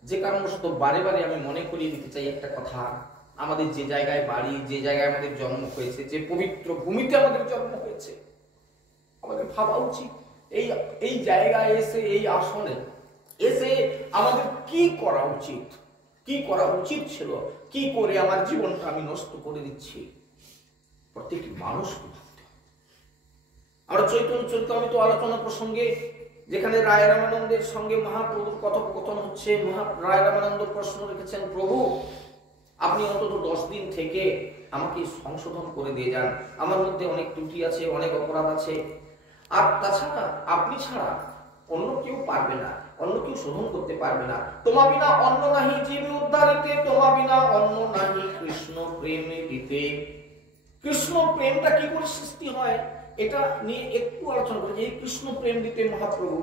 যে কারণবশত বারে বারে আমি মনে করিয়ে দিতে চাই একটা কথা, আমাদের যে জায়গায় বাড়ি, যে জায়গায় আমাদের জন্ম হয়েছে, যে পবিত্র ভূমিতে আমাদের জন্ম হয়েছে, আমাদের ভাবা উচিত এই জায়গায় এসে, এই আসনে এসে আমাদের কি করা উচিত, কি করা উচিত ছিল, কি করে আমার জীবনটা আমি নষ্ট করে দিচ্ছি। প্রত্যেকটি মানুষকে ভাবতে। আমরা চৈতন্য চরিতামৃত আলোচনা প্রসঙ্গে, যেখানে রায় রামানন্দের সঙ্গে মহাপ্রভুর কথোপকথন হচ্ছে, রায় রামানন্দ প্রশ্ন রেখেছেন, প্রভু আপনি অন্তত 10 দিন থেকে আমাকে সংশোধন করে দিয়ে যান, আমার মধ্যে অনেক ত্রুটি আছে, অনেক অপরাধ আছে, আর তাছাড়া আপনি ছাড়া অন্য কেউ পারবে না, অন্য কেউ শোধন করতে পারবে না। তোমা বিনা অন্য নাহি জীবে উদ্ধারিতে, তোমা বিনা অন্য নাহি কৃষ্ণ প্রেমে দিতে। কৃষ্ণ প্রেমটা কি করে সৃষ্টি হয় এটা নিয়ে একটু আলোচনা করি। এই কৃষ্ণ প্রেম দিতে মহাপ্রভু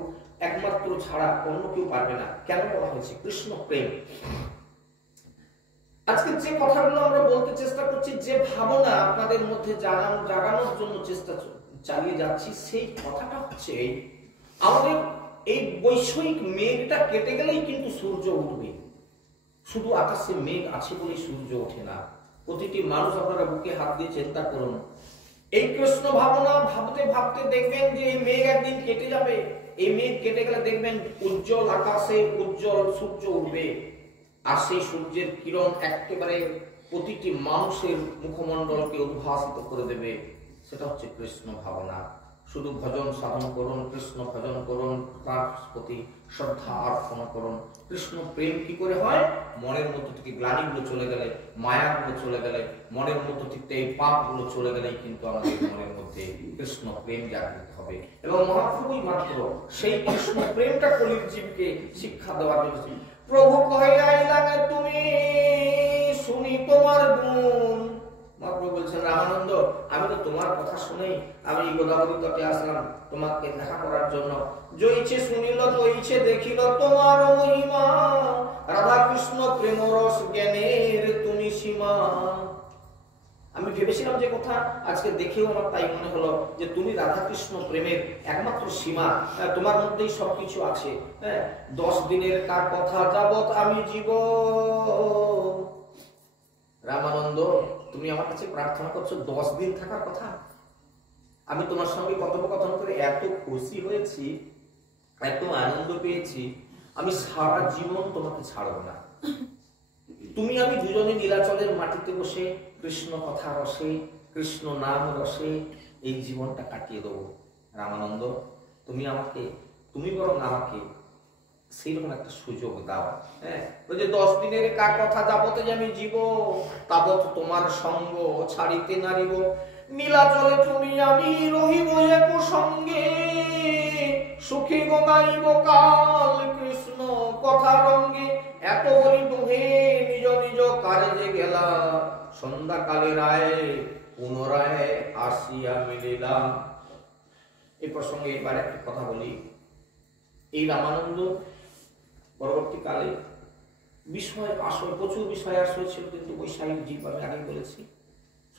একমাত্র ছাড়া অন্য কেউ পারবে না। কেন বলা হয়েছে কৃষ্ণ প্রেম? আজকে যে কথাগুলো আমরা বলতে চেষ্টা করছি, যে ভাবনা আপনাদের মধ্যে জাগানোর জন্য চেষ্টা চালিয়ে যাচ্ছি, সেই কথাটা হচ্ছে আমাদের এই বৈষয়িক মেঘটা কেটে গেলেই কিন্তু সূর্য উঠবে। শুধু আকাশে মেঘ আছে বলেই সূর্য ওঠে না। প্রতিটি মানুষ, আপনারা বুকে হাত দিয়ে চিন্তা করুন, এই কৃষ্ণ ভাবনা ভাবতে ভাবতে দেখবেন যে এই মেঘ একদিন কেটে যাবে। এই মেঘ কেটে গেলে দেখবেন উজ্জ্বল আকাশে উজ্জ্বল সূর্য উঠবে, আর সেই সূর্যের কিরণ একেবারে প্রতিটি মানুষের মুখমণ্ডলকে উদ্ভাসিত করে দেবে। সেটা হচ্ছে কৃষ্ণ ভাবনা। শুধু ভজন সাধন করুন, কৃষ্ণ ভজন করুন, তার প্রতি শ্রদ্ধা অর্পণ করুন। কৃষ্ণ প্রেম কি করে হয়? মনের মধ্য থেকে গ্লানিগুলো চলে গেলে, মায়াগুলো চলে গেলে, মনের মধ্য থেকে এই পাপগুলো চলে গেলেই কিন্তু আমাদের মনের মধ্যে কৃষ্ণ প্রেম জাগৃত হবে। এবং মহাপ্রভুই মাত্র সেই কৃষ্ণ প্রেমটা কলির জীবকে শিক্ষা দেওয়ার জন্য, প্রভু কহে আইলামে তুমি শুনি তোমার গুণ। মহাপ্রভু বলছেন, রামানন্দ আমি তো তোমার কথা শুনেই আমি গোদাবরী তটে আসলাম তোমাকে দেখা করার জন্য। জয়ছে শুনিল তৈছে দেখিল তোমার মহিমা, রাধা কৃষ্ণ প্রেম রস জ্ঞানের তুমি সীমা। আমি ভেবেছিলাম যে কথা, আজকে দেখেও আমার তাই মনে হলো যে তুমি রাধা কৃষ্ণ প্রেমের একমাত্র সীমা, তোমার মধ্যেই সবকিছু আছে। 10 দিনের কার কথা যাবত আমি জীব। রামানন্দ তুমি আমার কাছে প্রার্থনা করছো 10 দিন থাকার কথা। আমি তোমার সঙ্গে কথোপকথন করে এত খুশি হয়েছি, এত আনন্দ পেয়েছি, আমি সারা জীবন তোমাকে ছাড়ব না। তুমি আমি দুজনে নীলাচলের মাটিতে বসে কৃষ্ণ কথা রসে, কৃষ্ণ নাম রসে এই জীবনটা কাটিয়ে দেবো। রামানন্দ, তুমি বরং আমাকে সেইরকম একটা সুযোগ দাও। হ্যাঁ, ওই যে 10 দিনের কার কথা, যাবতে যে আমি জীব তাবৎ তোমার সঙ্গ ছাড়িতে নারিব, নীলাচলে তুমি আমি রহিব এক সঙ্গে, সুখে গাইব কাল কৃষ্ণ কথা রঙ্গে। এত বলি দুহে নিজ নিজ কার্যে গেলা, সন্ধ্যাকালে রায় পুনরায় আসিয়া মিলিলাম। এই প্রসঙ্গে এবার একটা কথা বলি। এই রামানন্দ পরবর্তীকালে বিষয় আশ্রয়, প্রচুর বিষয় আশ্রয় ছিল, কিন্তু বৈষয়িক জীব আমি আগে বলেছি,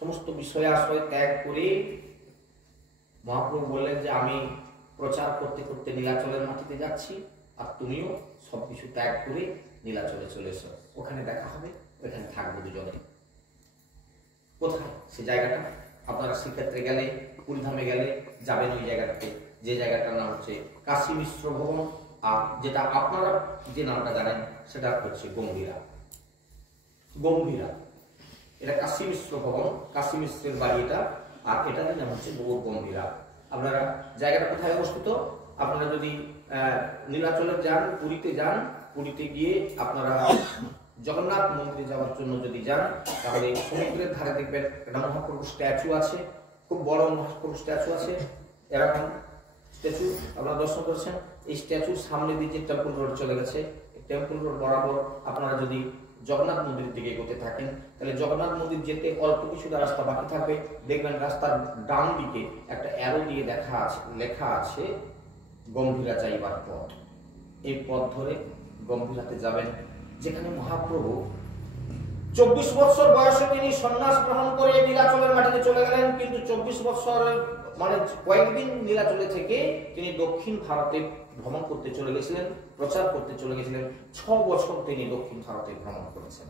সমস্ত বিষয় আশ্রয় ত্যাগ করে মহাপ্রভু বললেন যে আমি প্রচার করতে করতে নীলাচলের মাটিতে যাচ্ছি, আর তুমিও সবকিছু ত্যাগ করে নীলাচলে চলে এসো, ওখানে দেখা হবে, ওখানে থাকবো দুজনে। কোথায় সে জায়গাটা? আপনারা শ্রীক্ষেত্রে গেলে, পুরীধামে গেলে যাবেন ওই জায়গাটাতে, যে জায়গাটার নাম হচ্ছে কাশী মিশ্র ভবন, আর যেটা আপনারা যে নামটা জানেন সেটা হচ্ছে গম্ভীরা। গম্ভীরা এটা কাশী মিশ্র ভবন, কাশী মিশ্রের বাড়ি এটা, আর এটার নাম হচ্ছে গম্ভীরা। আপনারা জায়গাটা কোথায় অবস্থিত? আপনারা যদি নীলাচলে যান, পুরীতে যান, পুরীতে গিয়ে আপনারা জগন্নাথ মন্দিরে যাওয়ার জন্য যদি যান, তাহলে সমুদ্রের ধারে দেখবেন একটা মহাপ্রভু স্ট্যাচু আছে, খুব বড় মহাপ্রভু স্ট্যাচু আছে, এরকম স্ট্যাচু আপনারা দর্শন করছেন। এই স্ট্যাচুর সামনে দিয়ে যে টেম্পল রোড চলে গেছে, টেম্পল রোড বরাবর আপনারা যদি জগন্নাথ মন্দিরের দিকে এগোতে থাকেন, তাহলে জগন্নাথ মন্দির যেতে অল্প কিছুটা রাস্তা বাকি থাকবে, দেখবেন রাস্তার ডান দিকে একটা অ্যারো দিয়ে লেখা আছে গম্ভীরা যাইবার পথ। এই পথ ধরে গম্ভীরাতে যাবেন, যেখানে মহাপ্রভু 24 বছর বয়সে তিনি সন্ন্যাস গ্রহণ করে নীলাচলের মাটিতে চলে গেলেন, কিন্তু 24 বছরের মানে কয়েকদিন নীলাচলে থেকে তিনি দক্ষিণ ভারতে ভ্রমণ করতে চলে গেছিলেন, প্রচার করতে চলে গেছিলেন। 6 বছর তিনি দক্ষিণ ভারতে ভ্রমণ করেছেন,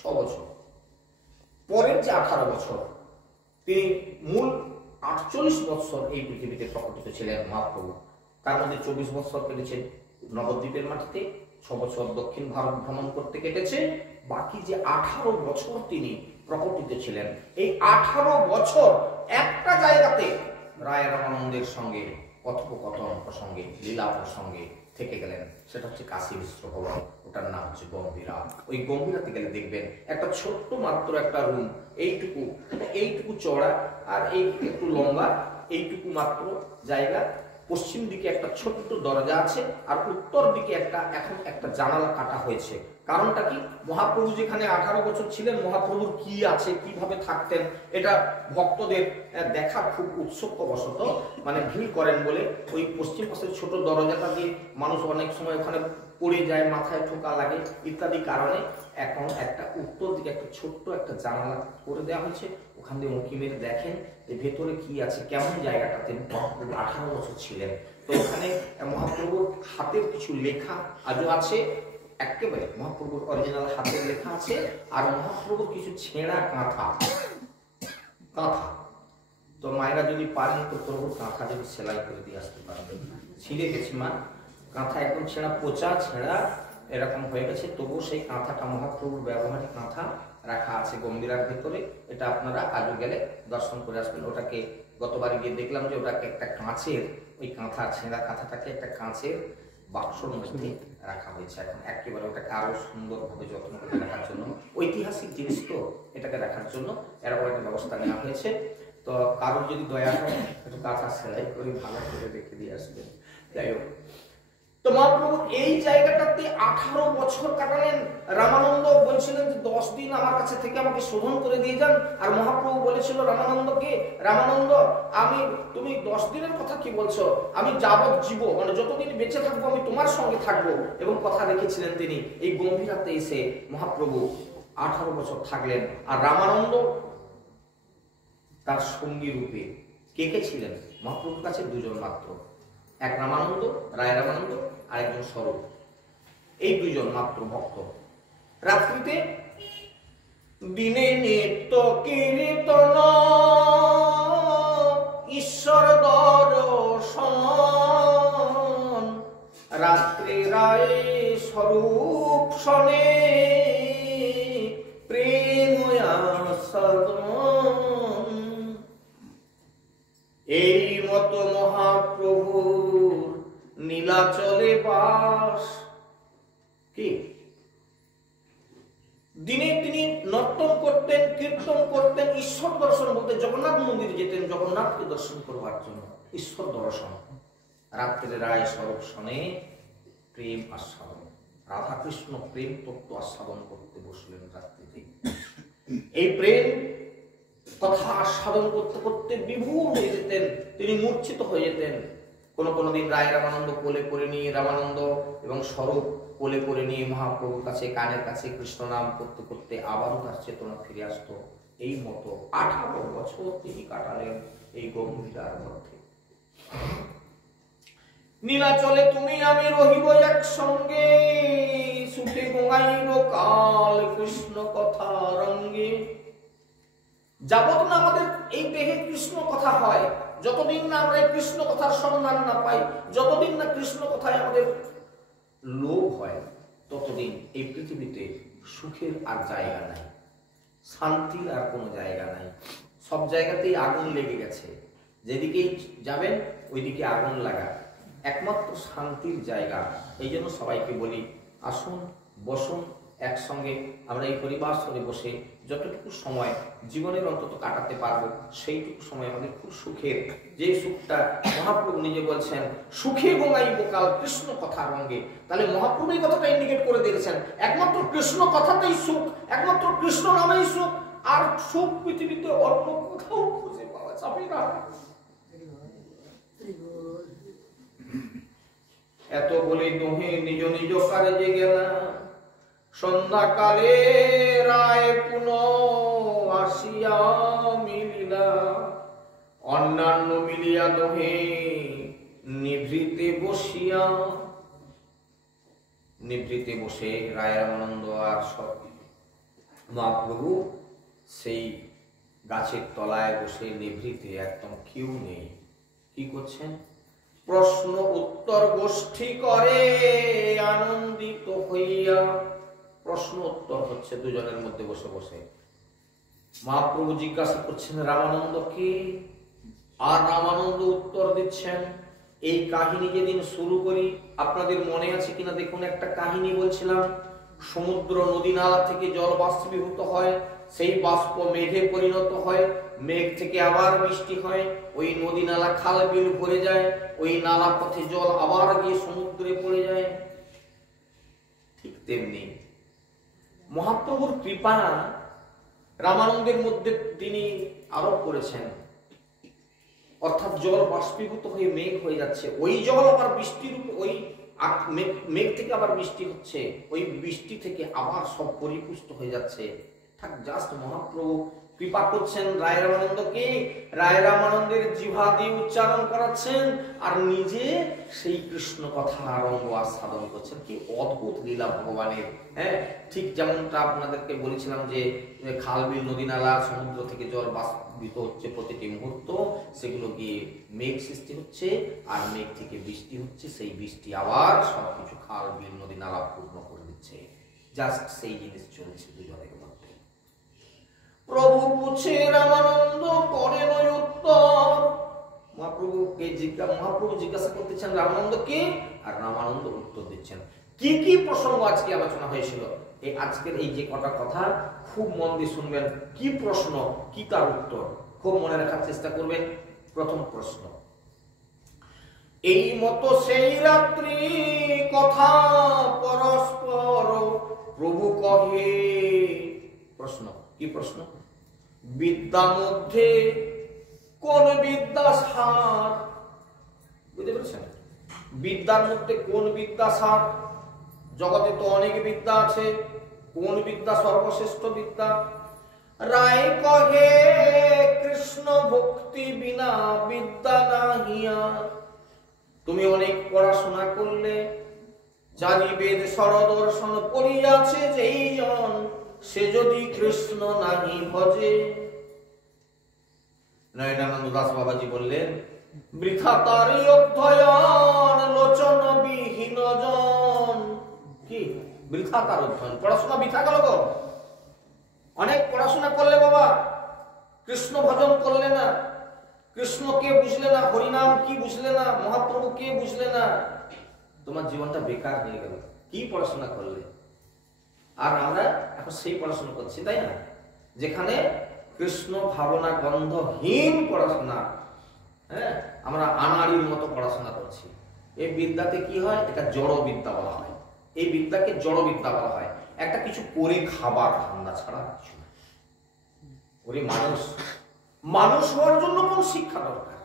6 বছর। পরের যে 18 বছর, তিনি মূল 48 বছর এই পৃথিবীতে প্রকটিত ছিলেন মহাপ্রভু। তার মধ্যে 24 বছর কেটেছে নবদ্বীপের মাটিতে, 6 বছর দক্ষিণ ভারত ভ্রমণ করতে কেটেছে, বাকি যে 18 বছর তিনি প্রকটিত ছিলেন। এই 18 বছর একটা জায়গাতে রায় রামানন্দের সঙ্গে কথোপকথন প্রসঙ্গে, লীলা প্রসঙ্গে থেকে গেলেন, সেটা হচ্ছে কাশী মিশ্র ভবন, ওটার নাম হচ্ছে গম্ভীরা। ওই গম্ভীরাতে গেলে দেখবেন একটা ছোট্ট মাত্র একটা রুম, এইটুকু চওড়া আর এই একটু লম্বা, এইটুকু মাত্র জায়গা। পশ্চিম দিকে একটা ছোট্ট দরজা আছে, আর উত্তর দিকে এখন একটা জানালা কাটা হয়েছে। কারণটা কি? মহাপ্রভু যেখানে 18 বছর ছিলেন, মহাপ্রভুর কি আছে, কিভাবে থাকতেন, এটা ভক্তদের দেখার খুব উৎসুকবশত মানে ভিড় করেন বলে ওই পশ্চিম পাশের ছোট দরজাটা দিয়ে মানুষ অনেক সময় ওখানে পড়ে যায়, মাথায় ঠোকা লাগে ইত্যাদি কারণে এখন একটা উত্তর দিকে একটা ছোট্ট একটা জানালা করে দেওয়া হয়েছে। ওখান দিয়ে উঁকি মেরে দেখেন যে ভেতরে কি আছে, কেমন জায়গাটাতে মহাপ্রভু 18 বছর ছিলেন। তো ওখানে মহাপ্রভুর হাতের কিছু লেখা আজও আছে, একেবারে মহাপ্রভুর অরিজিনাল হাতের লেখা আছে, আর মহাপ্রভুর কিছু ছেঁড়া কাঁথা। তো মায়েরা যদি পারেন তো প্রভুর কাঁথা যদি সেলাই করে দিয়ে আসতে পারবেন। ছিঁড়ে গেছে মা, কাঁথা একদম ছেঁড়া, পচা ছেঁড়া এরকম হয়ে গেছে, তবুও সেই কাঁথাটা মহাপ্রভুর ব্যবহারিক কাঁথা রাখা আছে গম্ভীরার ভেতরে। এটা আপনারা আজও গেলে দর্শন করে আসবেন। ওটাকে গতবার গিয়ে দেখলাম যে ওটাকে একটা কাঁচের, ওই কাঁথা ছেঁড়া কাঁথাটাকে একটা কাঁচের বাক্সর মধ্যে রাখা হয়েছে এখন, একেবারে ওটাকে আরো সুন্দরভাবে যত্ন করে রাখার জন্য, ঐতিহাসিক জিনিস তো এটাকে রাখার জন্য এরকম একটা ব্যবস্থা নেওয়া হয়েছে। তো কারোর যদি দয়া হয় একটু কাঁথা সেলাই করে ভালো করে রেখে দিয়ে আসবেন। যাই হোক, তো মহাপ্রভু এই জায়গাটাতে 18 বছর কাটালেন। রামানন্দ বলছিলেন যে 10 দিন আমার কাছে থেকে আমাকে শোধন করে দিয়ে যান, আর মহাপ্রভু বলেছিল রামানন্দকে, রামানন্দ তুমি 10 দিনের কথা কি বলছো, আমি যাবৎ জীব মানে যতদিন বেঁচে থাকবো আমি তোমার সঙ্গে থাকবো। এবং কথা রেখেছিলেন তিনি। এই গম্ভীরাতে এসে মহাপ্রভু 18 বছর থাকলেন। আর রামানন্দ তার সঙ্গী রূপে কে কে ছিলেন? মহাপ্রভুর কাছে 2 জন মাত্র, এক রামানন্দ, রায় রামানন্দ, আর একজন স্বরূপ। এই 2 জন মাত্র ভক্ত। রাত্রিতে দিনে নিত্য কীর্তন ঈশ্বর দর্শন, রাত্রে রায় স্বরূপ শনে এই মতো মহাপ্রভুর নীলাচলে বাস। কি দিনে তিনি নর্তন করতেন, কীর্তন করতেন, ঈশ্বর দর্শন বলতে জগন্নাথ মন্দির যেতেন জগন্নাথকে দর্শন করবার জন্য, ঈশ্বর দর্শন। রাত্রে রায় স্বরূপ শনে প্রেম আস্বাদন, রাধা কৃষ্ণ প্রেম তত্ত্ব আস্বাদন করতে বসলেন রাত্রিতে। এই প্রেম কথা আস্বাদন করতে করতে বিভোর হয়ে যেতেন, তিনি মূর্ছিত হয়ে যেতেন। কোনো দিন রায় রামানন্দ কোলে করে নিয়ে, রামানন্দ এবং স্বরূপ কোলে করে নিয়ে মহাপ্রভুর কাছে কানের কাছে কৃষ্ণ নাম করতে করতে আবারও তার চেতনা ফিরে আসতো। এই মতো 18 বছর তিনি কাটালেন এই গম্ভীরার মধ্যে। নীলাচলে তুমি আমি রহিব একসঙ্গে, সুখে গোঙাইব কাল কৃষ্ণ কথা রঙ্গে। যাবত না আমাদের এই দেহে কৃষ্ণ কথা হয়, যতদিন না আমরা কৃষ্ণ কথার সন্ধান না পাই, যতদিন না কৃষ্ণ কথায় আমাদের লোভ হয়, ততদিন এই পৃথিবীতে সুখের আর জায়গা নাই, শান্তির আর কোনো জায়গা নাই। সব জায়গাতেই আগুন লেগে গেছে, যেদিকেই যাবেন ওইদিকে আগুন লাগা। একমাত্র শান্তির জায়গা। এই জন্য সবাইকে বলি, আসুন বসুন একসঙ্গে আমরা এই পরিবারে বসে যতটুকু সময় জীবনের অন্তত কাটাতে পারবো, সেইটুকু সময় আমাদের খুব সুখের। যে সুখটা মহাপ্রভু নিজে বলছেন সুখে গোঙাইব কাল কৃষ্ণ কথা রঙ্গে। তাহলে মহাপ্রভু এই কথাটা ইন্ডিকেট করে দিয়েছেন, একমাত্র কৃষ্ণ কথাতেই সুখ, একমাত্র কৃষ্ণ নামেই সুখ। আর সুখ পৃথিবীতে অন্য কোথাও খুঁজে পাওয়া যাবে না। এত বলে দোহে নিজ নিজ কাজে গেলা, সন্ধ্যাকালে রায় পুনঃ আসিয়া মিলিলা। অন্যান্য মিলিয়া দোহে নিভৃতে বসিয়া। নিভৃতে বসে রায় রামানন্দ আর সব মহাপ্রভু সেই গাছের তলায় বসে নিভৃতে, একদম কেউ নেই। কি করছেন? প্রশ্ন উত্তর গোষ্ঠী করে আনন্দিত হইয়া। প্রশ্ন উত্তর হচ্ছে দুজনের মধ্যে বসে বসে। মহাপ্রভু জিজ্ঞাসা করছেন রামানন্দকে, আর রামানন্দ উত্তর দিচ্ছেন। এই কাহিনী যেদিন শুরু করি, আপনাদের মনে আছে কিনা দেখুন, একটা কাহিনী বলছিলাম। সমুদ্র নদী নালা থেকে জল বাষ্পীভূত হয়, সেই বাষ্প মেঘে পরিণত হয়, মেঘ থেকে আবার বৃষ্টি হয়, ওই নদী নালা খাল বিল ভরে যায়, ওই নালা পথে জল আবার গিয়ে সমুদ্রে পড়ে যায়। ঠিক তেমনি মহাপ্রভুর কৃপা রামানন্দের মধ্যে তিনি আরোপ করেছেন। অর্থাৎ জল বাষ্পীভূত হয়ে মেঘ হয়ে যাচ্ছে, ওই জল আবার বৃষ্টির উপর, ওই মেঘ থেকে আবার বৃষ্টি হচ্ছে, ওই বৃষ্টি থেকে আবার সব পরিপুষ্ট হয়ে যাচ্ছে। ঠিক জাস্ট মহাপ্রভু কৃপা করছেন রায় রামানন্দকে, রায় রামানন্দের জিহ্বা দিয়ে উচ্চারণ করাচ্ছেন, আর নিজে সেই কৃষ্ণ কথা রঙ্গ আস্বাদন করছেন। কি অদ্ভুত লীলা ভগবানের। হ্যাঁ, ঠিক যেমনটা আপনাদেরকে বলেছিলাম যে খাল বিল নদী নালা সমুদ্র থেকে জল বাষ্পীভূত হচ্ছে প্রতিটি মুহূর্ত, সেগুলো গিয়ে মেঘ সৃষ্টি হচ্ছে, আর মেঘ থেকে বৃষ্টি হচ্ছে, সেই বৃষ্টি আবার সবকিছু খাল বিল নদী নালা পূর্ণ করে দিচ্ছে। জাস্ট সেই জিনিস চলছে দুজনের মধ্যে। প্রভু পুছে রামানন্দ করেন উত্তর। মহাপ্রভু জিজ্ঞাসা করতেছেন রামানন্দকে, আর রামানন্দ উত্তর দিচ্ছেন। কি কি প্রসঙ্গ আজকে আলোচনা হয়েছিল, এই আজকের এই যে কটা কথা খুব মন দিয়ে শুনবেন। কি প্রশ্ন, কি তার উত্তর, খুব মনে রাখার চেষ্টা করবেন। প্রথম প্রশ্ন, এই মতো সেই রাত্রি কথা পরস্পর প্রভু কহে। প্রশ্ন, কি প্রশ্ন? বিদ্যা মধ্যে কোন বিদ্যা সার? বুঝতে পেরেছেন? বিদ্যার মধ্যে কোন বিদ্যা সার? জগতে তো অনেক বিদ্যা আছে, কোন বিদ্যা সর্বশ্রেষ্ঠ বিদ্যা? রায় কহে কৃষ্ণ ভক্তি বিনা বিদ্যা নাহিয়া। তুমি অনেক পড়াশোনা করলে, জানি বেদ সরদর্শন পড়িয়াছে যেই জন, সে যদি কৃষ্ণ নাহি ভজে। নয়নানন্দ দাস বাবাজি বললেন, বৃথা তারি অধ্যয়ন লোচন বিহীন জন। কি বৃথা তার অধ্যয়ন? পড়াশোনা বৃথা গেল গো। অনেক পড়াশোনা করলে বাবা, কৃষ্ণ ভজন করলে না, কৃষ্ণ কে বুঝলে না, হরিনাম কি বুঝলে না, মহাপ্রভু কে বুঝলে না, তোমার জীবনটা বেকার হয়ে গেল। কি পড়াশোনা করলে? আর আমরা এখন সেই পড়াশোনা করছি, তাই না? যেখানে কৃষ্ণ ভাবনা গন্ধহীন পড়াশোনা, হ্যাঁ, আমরা আনাড়ির মতো পড়াশোনা করছি। এই বিদ্যাতে কি হয়? এটা জড় বিদ্যা বলা হয়। এই বিদ্যাকে জড় বিদ্যা বলা হয়। একটা কিছু করে খাবার ধান্দা ছাড়া কিছু না। ওরে মানুষ, মানুষ হওয়ার জন্য কোন শিক্ষা দরকার?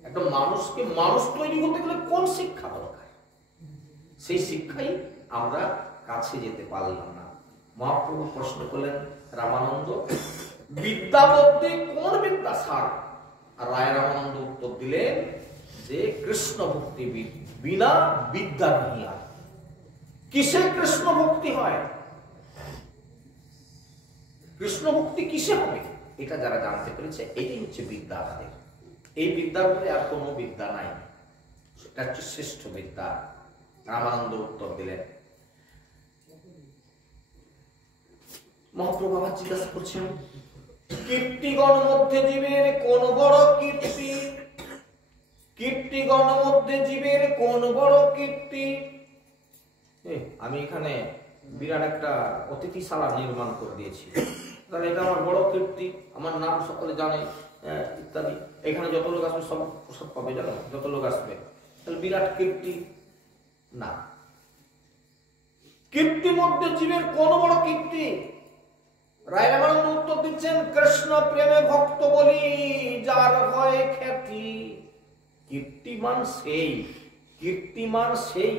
একটা মানুষকে মানুষ তৈরি করতে গেলে কোন শিক্ষা দরকার? সেই শিক্ষাই আমরা কাছে যেতে পারলাম না। মহাপ্রভু প্রশ্ন করলেন রামানন্দ, বিদ্যা বলতে কোন বিদ্যা সার? আর রায় রামানন্দ উত্তর দিলেন যে কৃষ্ণ ভক্তি বিনা বিদ্যা নেই। আর কিসে কৃষ্ণ ভক্তি হয়? কৃষ্ণ ভক্তি কিসে হবে? এটা যারা জানতে পেরেছে, এটাই হচ্ছে বিদ্যা। আমাদের এই বিদ্যার মধ্যে আর কোনো বিদ্যা নাই, এটা হচ্ছে শ্রেষ্ঠ বিদ্যা। রামানন্দ উত্তর দিলেন। মহাপ্রভু আবার জিজ্ঞাসা করছেন, কীর্তিগণ মধ্যে জীবের কোন বড় কীর্তি? কীর্তিগণ মধ্যে জীবের কোন বড় কীর্তি? আমি এখানে বিরাট একটা অতিথিশালা নির্মাণ করে দিয়েছি, তাহলে এটা আমার বড় কীর্তি, আমার নাম সকলে জানে ইত্যাদি। এখানে যত লোক আসবে সব প্রসাদ পাবে, জানো, যত লোক আসবে, তাহলে বিরাট কীর্তি না। কীর্তি মধ্যে জীবের কোন বড় কীর্তি? রায় রামানন্দ উত্তর দিচ্ছেন, কৃষ্ণ প্রেমে ভক্ত বলি যার হয় খ্যাতি। কীর্তিমান সেই, কীর্তিমান সেই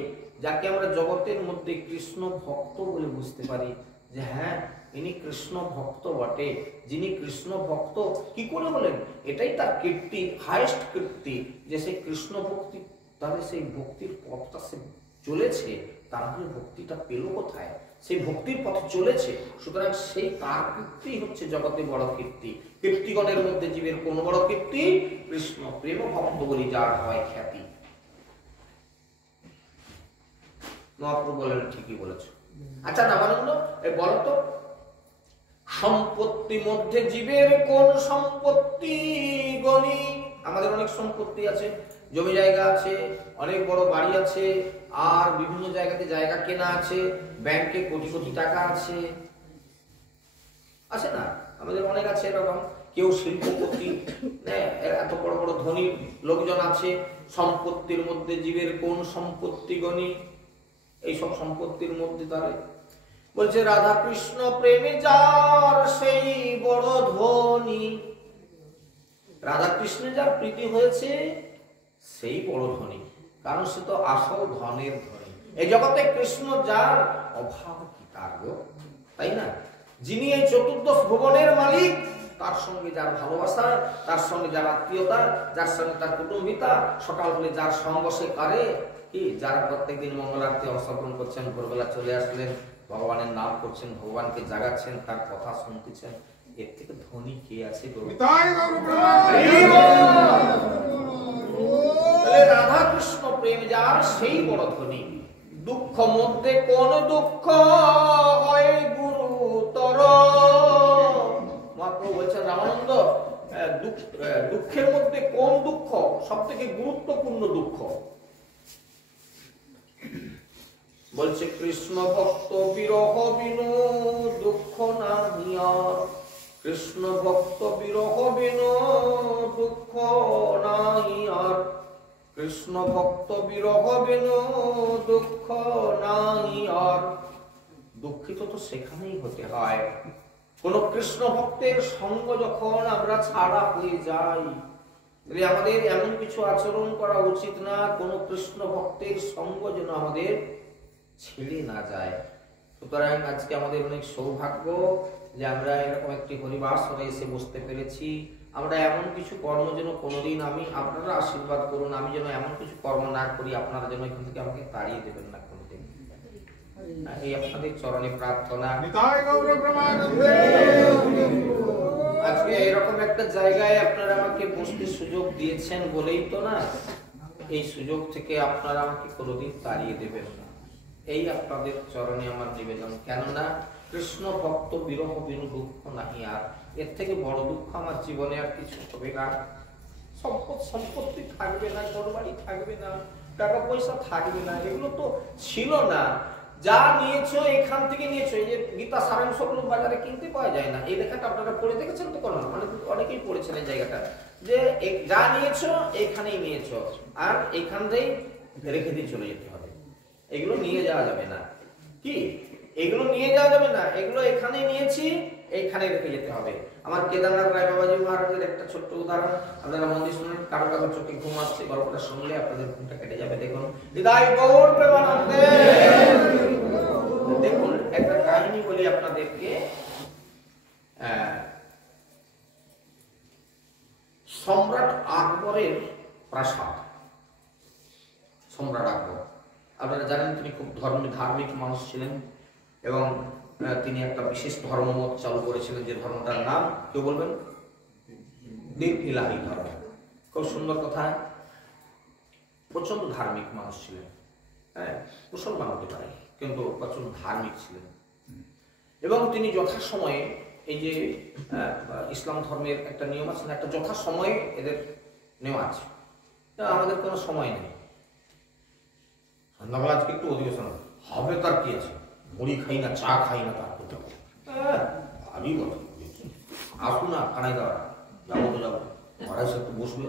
যাকে আমরা জগতের মধ্যে কৃষ্ণ ভক্ত বলে বুঝতে পারি, যে হ্যাঁ ইনি কৃষ্ণ ভক্ত বটে। যিনি কৃষ্ণ ভক্ত কি করে হলেন? এটাই তার কীর্তি, হাইয়েস্ট কীর্তি, যে সে কৃষ্ণ ভক্তি, তাহলে সেই ভক্তির পথটা সে চলেছে, তাহলে ভক্তিটা পেল কোথায়? সেই ভক্তির পথে চলেছে, সুতরাং সেই তার কীর্তি হচ্ছে জগতে বড় কীর্তি। কীর্তিগণের মধ্যে জীবের কোন বড় কীর্তি? কৃষ্ণ প্রেম ভক্ত বলি যার হয় খ্যাতি। মহাপ্রভু বলেন, ঠিকই বলেছ। আচ্ছা রামানন্দ, বলতো, সম্পত্তি মধ্যে জীবের কোন সম্পত্তি গণি? আমাদের অনেক সম্পত্তি আছে, জমি জায়গা আছে, অনেক বড় বাড়ি আছে, আর বিভিন্ন জায়গাতে জায়গা কেনা আছে, ব্যাংকে কোটি কোটি টাকা আছে, আছে না? আমাদের অনেক আছে এরকম। কেউ শিল্পপতি, এত বড় বড় ধনী লোকজন আছে। সম্পত্তির মধ্যে জীবের কোন সম্পত্তি গণি? এইসব সম্পত্তির মধ্যে তারা বলছে রাধা কৃষ্ণ প্রেমে যার সেই বড় ধনী। রাধা কৃষ্ণে যার প্রীতি হয়েছে সেই বড় ধনী, কারণ সে তো আসল ধনের ধনী। এই জগতে কৃষ্ণ যার, অভাব কি তার গো, তাই না? যিনি এই চতুর্দশ ভুবনের মালিক, তার সঙ্গে যার ভালোবাসা, তার সঙ্গে যার আত্মীয়তা, যার সঙ্গে তার কুটুম্বিতা, সকাল হলে যার সঙ্গ সে করে, কি যারা প্রত্যেকদিন মঙ্গলারতি অংশগ্রহণ করছেন, ভোরবেলা চলে আসলেন, ভগবানের নাম করছেন, ভগবানকে জাগাচ্ছেন, তার কথা শুনতেছেন, এর থেকে ধনী কে আছে? রাধা কৃষ্ণ প্রেম যার সেই বড় ধনী। দুঃখ মধ্যে কোন দুঃখ হয় গুরুতর? মহাপ্রভু বলছেন, রামানন্দ, দুঃখের মধ্যে কোন দুঃখ সব থেকে গুরুত্বপূর্ণ দুঃখ? বলছে কৃষ্ণ ভক্ত বিরহ বিনু দুঃখ নাহি আর। কৃষ্ণ ভক্ত বিরহ বিনু দুঃখ নাহি আর। কৃষ্ণ ভক্ত বিরহ বিনু দুঃখ নাহি আর। দুঃখিত তো সেখানেই হতে হয়, কোন কৃষ্ণ ভক্তের সঙ্গ যখন আমরা ছাড়া হয়ে যাই, আমাদের এমন কিছু আচরণ করা উচিত না কোন কৃষ্ণ ভক্তের সঙ্গ যেন আমাদের ছেড়ে না যায়। সুতরাং আজকে আমাদের অনেক সৌভাগ্য যে আমরা এরকম একটি হরিবাসরে এসে বসতে পেরেছি। আমরা এমন কিছু কর্ম যেন কোনোদিন, আমি আপনারা আশীর্বাদ করুন, আমি যেন এমন কিছু কর্ম না করি আপনারা যেন এখান থেকে আমাকে তাড়িয়ে দেবেন না কোনোদিন। এই আপনাদের চরণে প্রার্থনা। আজকে এরকম একটা জায়গায় আপনারা আমাকে বসতে সুযোগ দিয়েছেন বলেই তো না, এই সুযোগ থেকে আপনারা আমাকে কোনোদিন তাড়িয়ে দেবেন না, এই আপনাদের চরণে আমার নিবেদন। কেননা কৃষ্ণ ভক্ত বিরহ বিনু দুঃখ নাহি আর। এর থেকে বড় দুঃখ আমার জীবনে আর কিছু হবে না। সম্পত্তি থাকবে না, ঘরবাড়ি থাকবে না, টাকা পয়সা থাকবে না, এগুলো তো ছিল না। যা নিয়েছো এখান থেকে নিয়েছো। এই যে গীতা সারাংশগুলো বাজারে কিনতে পাওয়া যায় না, এই লেখাটা আপনারা পড়ে দেখেছেন তো? কোনো মানে অনেকেই পড়েছেন এই জায়গাটা, যে যা নিয়েছো এখানেই নিয়েছো, আর এখানটাই রেখে দিয়ে চলে যেতে হবে। এগুলো নিয়ে যাওয়া যাবে না। কি এগুলো নিয়ে যাওয়া যাবে না, এগুলো এখানে নিয়েছি, এইখানে রেখে যেতে হবে। আমার কেদারনাথ রায় বাবাজি মহারাজের একটা ছোট্ট উদাহরণ আপনারা মন্দির শুনুন। কারো কারো চোখে ঘুম আসছে, গল্পটা শুনলে আপনাদের ঘুমটা কেটে যাবে। দেখুন হৃদয় গৌর প্রেমানন্দে। দেখুন একটা কাহিনী বলি আপনাদেরকে। সম্রাট আকবরের প্রাসাদ। সম্রাট আকবর আপনারা জানেন তিনি খুব ধার্মিক মানুষ ছিলেন, এবং তিনি একটা বিশেষ ধর্মমত চালু করেছিলেন, যে ধর্মটার নাম কেউ বলবেন? দীপ ইলাহি ধর্ম। খুব সুন্দর কথা। প্রচন্ড ধার্মিক মানুষ ছিলেন, হ্যাঁ, মুসলমান হতে পারে, কিন্তু প্রচন্ড ধার্মিক ছিলেন। এবং তিনি যথাসময়ে, এই যে ইসলাম ধর্মের একটা নিয়ম আছে না, একটা যথাসময়ে এদের নেওয়া আছে। আমাদের কোনো সময় নেই, সন্ধ্যাবেলা আজকে একটু অধিবেশন হবে, তার কি আছে? মুড়ি খাই না, চা খাই না, তার করতে হবে। আমি বলছি আসুন না, কানাই দেওয়া যাবো তো যাবো, ঘরের সাথে বসবে,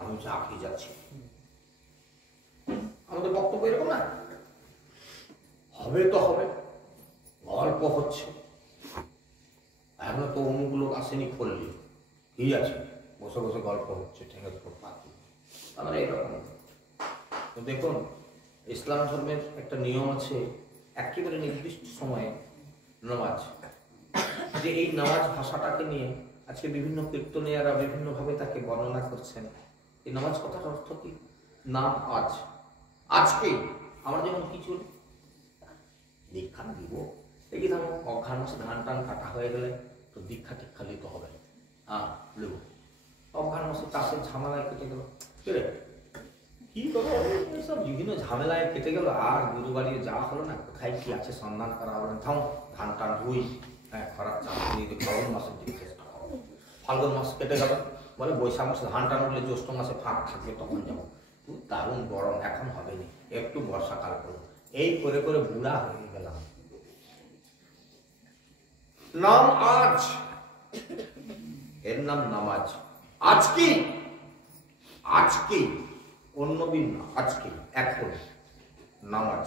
আমি চা খেয়ে যাচ্ছি। আমাদের বক্তব্য এরকম না, হবে তো হবে, গল্প হচ্ছে, এখন তো অমুক লোক আসেনি, খুললি কি আছে, বসে বসে গল্প হচ্ছে, ঠিক আছে পাখি, তাহলে এরকম। তো দেখুন ইসলাম ধর্মের একটা নিয়ম আছে, একেবারে নির্দিষ্ট সময়ে নামাজ। যে এই নামাজ ভাষাটাকে নিয়ে আজকে বিভিন্ন কীর্তনীয়রা বিভিন্নভাবে তাকে বর্ণনা করছেন। এই নামাজ কথার অর্থ কি? নাম আজ, আজকেই। আমরা যেমন কিছু দীক্ষা দিব, দেখি ধরো অঘ্রাণ মাসে ধান টান কাটা হয়ে গেলে তো দীক্ষা টিক্ষা নিতে হবে, নেব। অঘ্রাণ মাসে চাষের ঝামেলায় কেটে গেল, কি করবো, সব বিভিন্ন ঝামেলায় কেটে গেল, আর গুরুবাড়ি যাওয়া হলো না, কোথায় কি আছে সন্ধান করা হলো না, থাম ধান টান রুই, হ্যাঁ, খরার চাষ নিয়ে ফাল্গুন মাসের দিকে চেষ্টা করো। ফাল্গুন মাস কেটে গেল, বলে বৈশাখ মাসে ধান টান উঠলে জ্যৈষ্ঠ মাসে ফাঁক থাকবে, তখন যাবো। দারুণ গরম, এখন হবে না, একটু বর্ষাকাল করবো। এই করে করে বুড়া হয়ে গেলাম। নাম আজ, এর নাম নামাজ। আজকে, আজকে, অন্যদিন না, আজকে, এখন নামাজ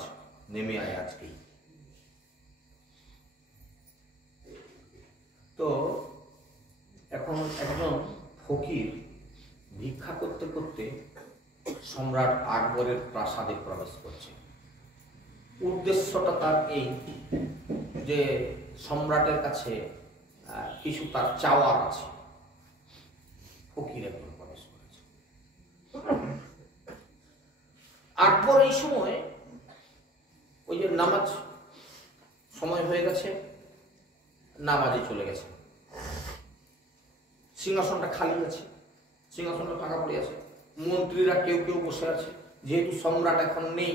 নেমে আয় আজকে। তো এখন একজন ফকির ভিক্ষা করতে করতে সম্রাট আকবরের প্রাসাদে প্রবেশ করছে। উদ্দেশ্যটা তার এই যে সম্রাটের কাছে কিছু তার চাওয়ার আছে। ফকির একজন প্রবেশ করেছে। আকবর এই সময় ওই যে নামাজ সময় হয়ে গেছে, নামাজে চলে গেছে। সিংহাসনটা খালি আছে, সিংহাসনটা ফাঁকা পড়ে আছে। মন্ত্রীরা কেউ কেউ বসে আছে, যেহেতু সম্রাট এখন নেই,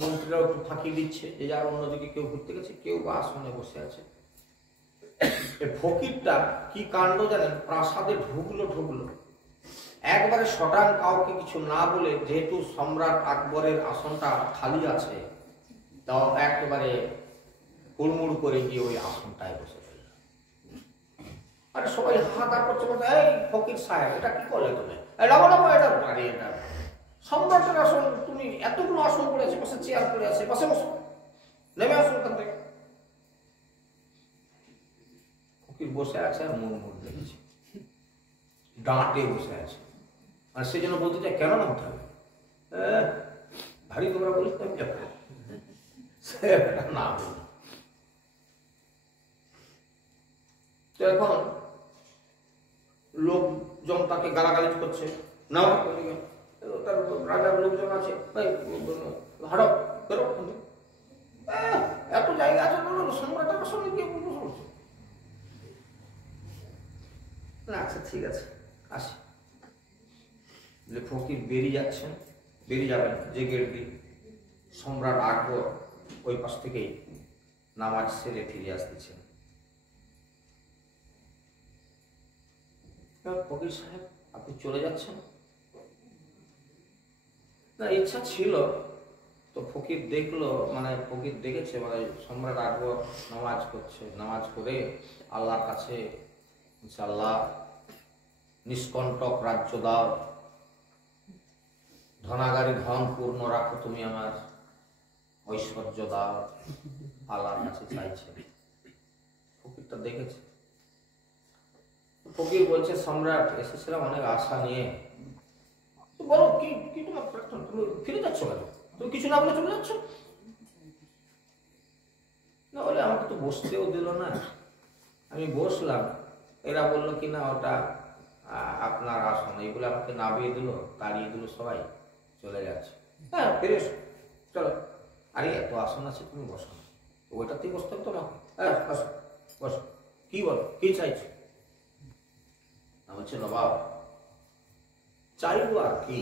মন্ত্রীরাও একটু ফাঁকি দিচ্ছে, যে যার অন্যদিকে কেউ ঘুরতে গেছে, কেউ বা আসনে বসে আছে। ফকিরটা কি কাণ্ড জানেন? প্রাসাদে ঢুকলো, একবারে শটান কাউকে কিছু না বলে, যেহেতু সম্রাট আকবরের আসনটা খালি আছে, তাও একেবারে হুড়মুড় করে গিয়ে ওই আসনটায় বসে গেল। আরে সবাই হাহাকার করছে, বলতে এই ফকির সাহেব এটা কি করলে তুমি? এটা সম্রাটের আসন, তুমি এতগুলো আসন পড়ে আছে, পাশে চেয়ার পড়ে আছে, বসে বসো, নেমে আসো ওখান থেকে। ফকির বসে আছে আর মুড় দেখছে, ডাঁটে বসে আছে। আর সেই জন্য বলতে চাই, কেন নামতে হবে? ভারী তোমরা বলিস আমি যাবো না। তো এখন লোকজন তাকে গালাগালি করছে, না তার রাজার লোকজন আছে, হাঁটো বেরো, এত জায়গা আছে, সম্রাটের সঙ্গে গিয়ে বলছে না, আচ্ছা ঠিক আছে আসি। ফকির বেরিয়ে যাবেন যে গেট দিয়ে, সম্রাট আকবর ওই পাশ থেকেই নামাজ সেরে ফিরে আসতেছেন। ফকির সাহেব আপনি চলে যাচ্ছেন, না ইচ্ছা ছিল, তো ফকির দেখলো, মানে ফকির দেখেছে মানে সম্রাট আকবর নামাজ করছে, নামাজ করে আল্লাহর কাছে আল্লাহ নিষ্কণ্টক রাজ্য দাও, ধনাগারে ধন পূর্ণ রাখো, তুমি আমার ঐশ্বর্য দাও, আল্লাহর কাছে চাইছে। ফকিরটা দেখেছে, ফকির বলছে সম্রাট এসেছিলাম অনেক আশা নিয়ে, তো বলো কি কি তোমার প্রার্থনা, তুমি ফিরে যাচ্ছ কেন, তুমি কিছু না বলে চলে যাচ্ছ? না বলে আমাকে তো বসতেও দিল না, আমি বসলাম, এরা বললো কি না ওটা আপনার আসন, এইগুলো আমাকে নামিয়ে দিল, তাড়িয়ে দিল, সবাই চলে যাচ্ছে। হ্যাঁ ফিরে এসো, চলো। আরে এত আসন আছে, তুমি বসো, ওইটাতেই বসতে হবে তোমাকে। হ্যাঁ বসো বসো, কি বলো, কি চাইছো? না বলছে নবাব চাইবো আর কি,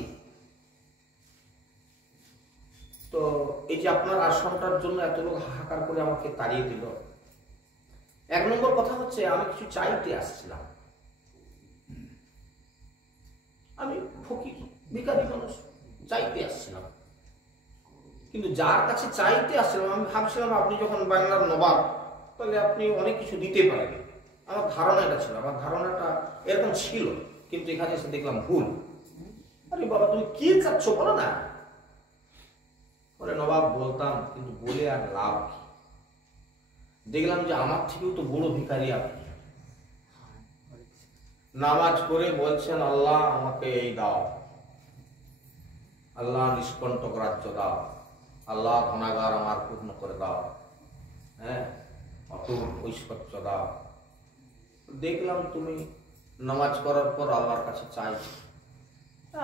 তো এই যে আপনার আসনটার জন্য এত লোক হাহাকার করে আমাকে তাড়িয়ে দিল, এক নম্বর কথা হচ্ছে আমি কিছু চাইতে আসছিলাম, আমি ফকির ভিখারি মানুষ, চাইতে আসছিলাম, কিন্তু যার কাছে চাইতে আসছিলাম আমি ভাবছিলাম আপনি যখন বাংলার নবাব তাহলে আপনি অনেক কিছু দিতে পারেন, আমার ধারণা এটা ছিল, আমার ধারণাটা এরকম ছিল, কিন্তু এখানে এসে দেখলাম ভুল। আরে বাবা তুমি কি চাচ্ছ বলো না? বলে নবাব বলতাম, কিন্তু বলে আর লাভ কি, দেখলাম যে আমার থেকেও তো বড় ভিখারি আপনি। নামাজ করে বলছেন আল্লাহ আমাকে এই দাও, আল্লাহ নিষ্কণ্টক রাজ্য দাও, আল্লাহ ধনাগার আমার পূর্ণ করে দাও, হ্যাঁ অতুল ঐশ্বর্য দাও। দেখলাম তুমি নামাজ করার পর আল্লাহর কাছে চাইছো,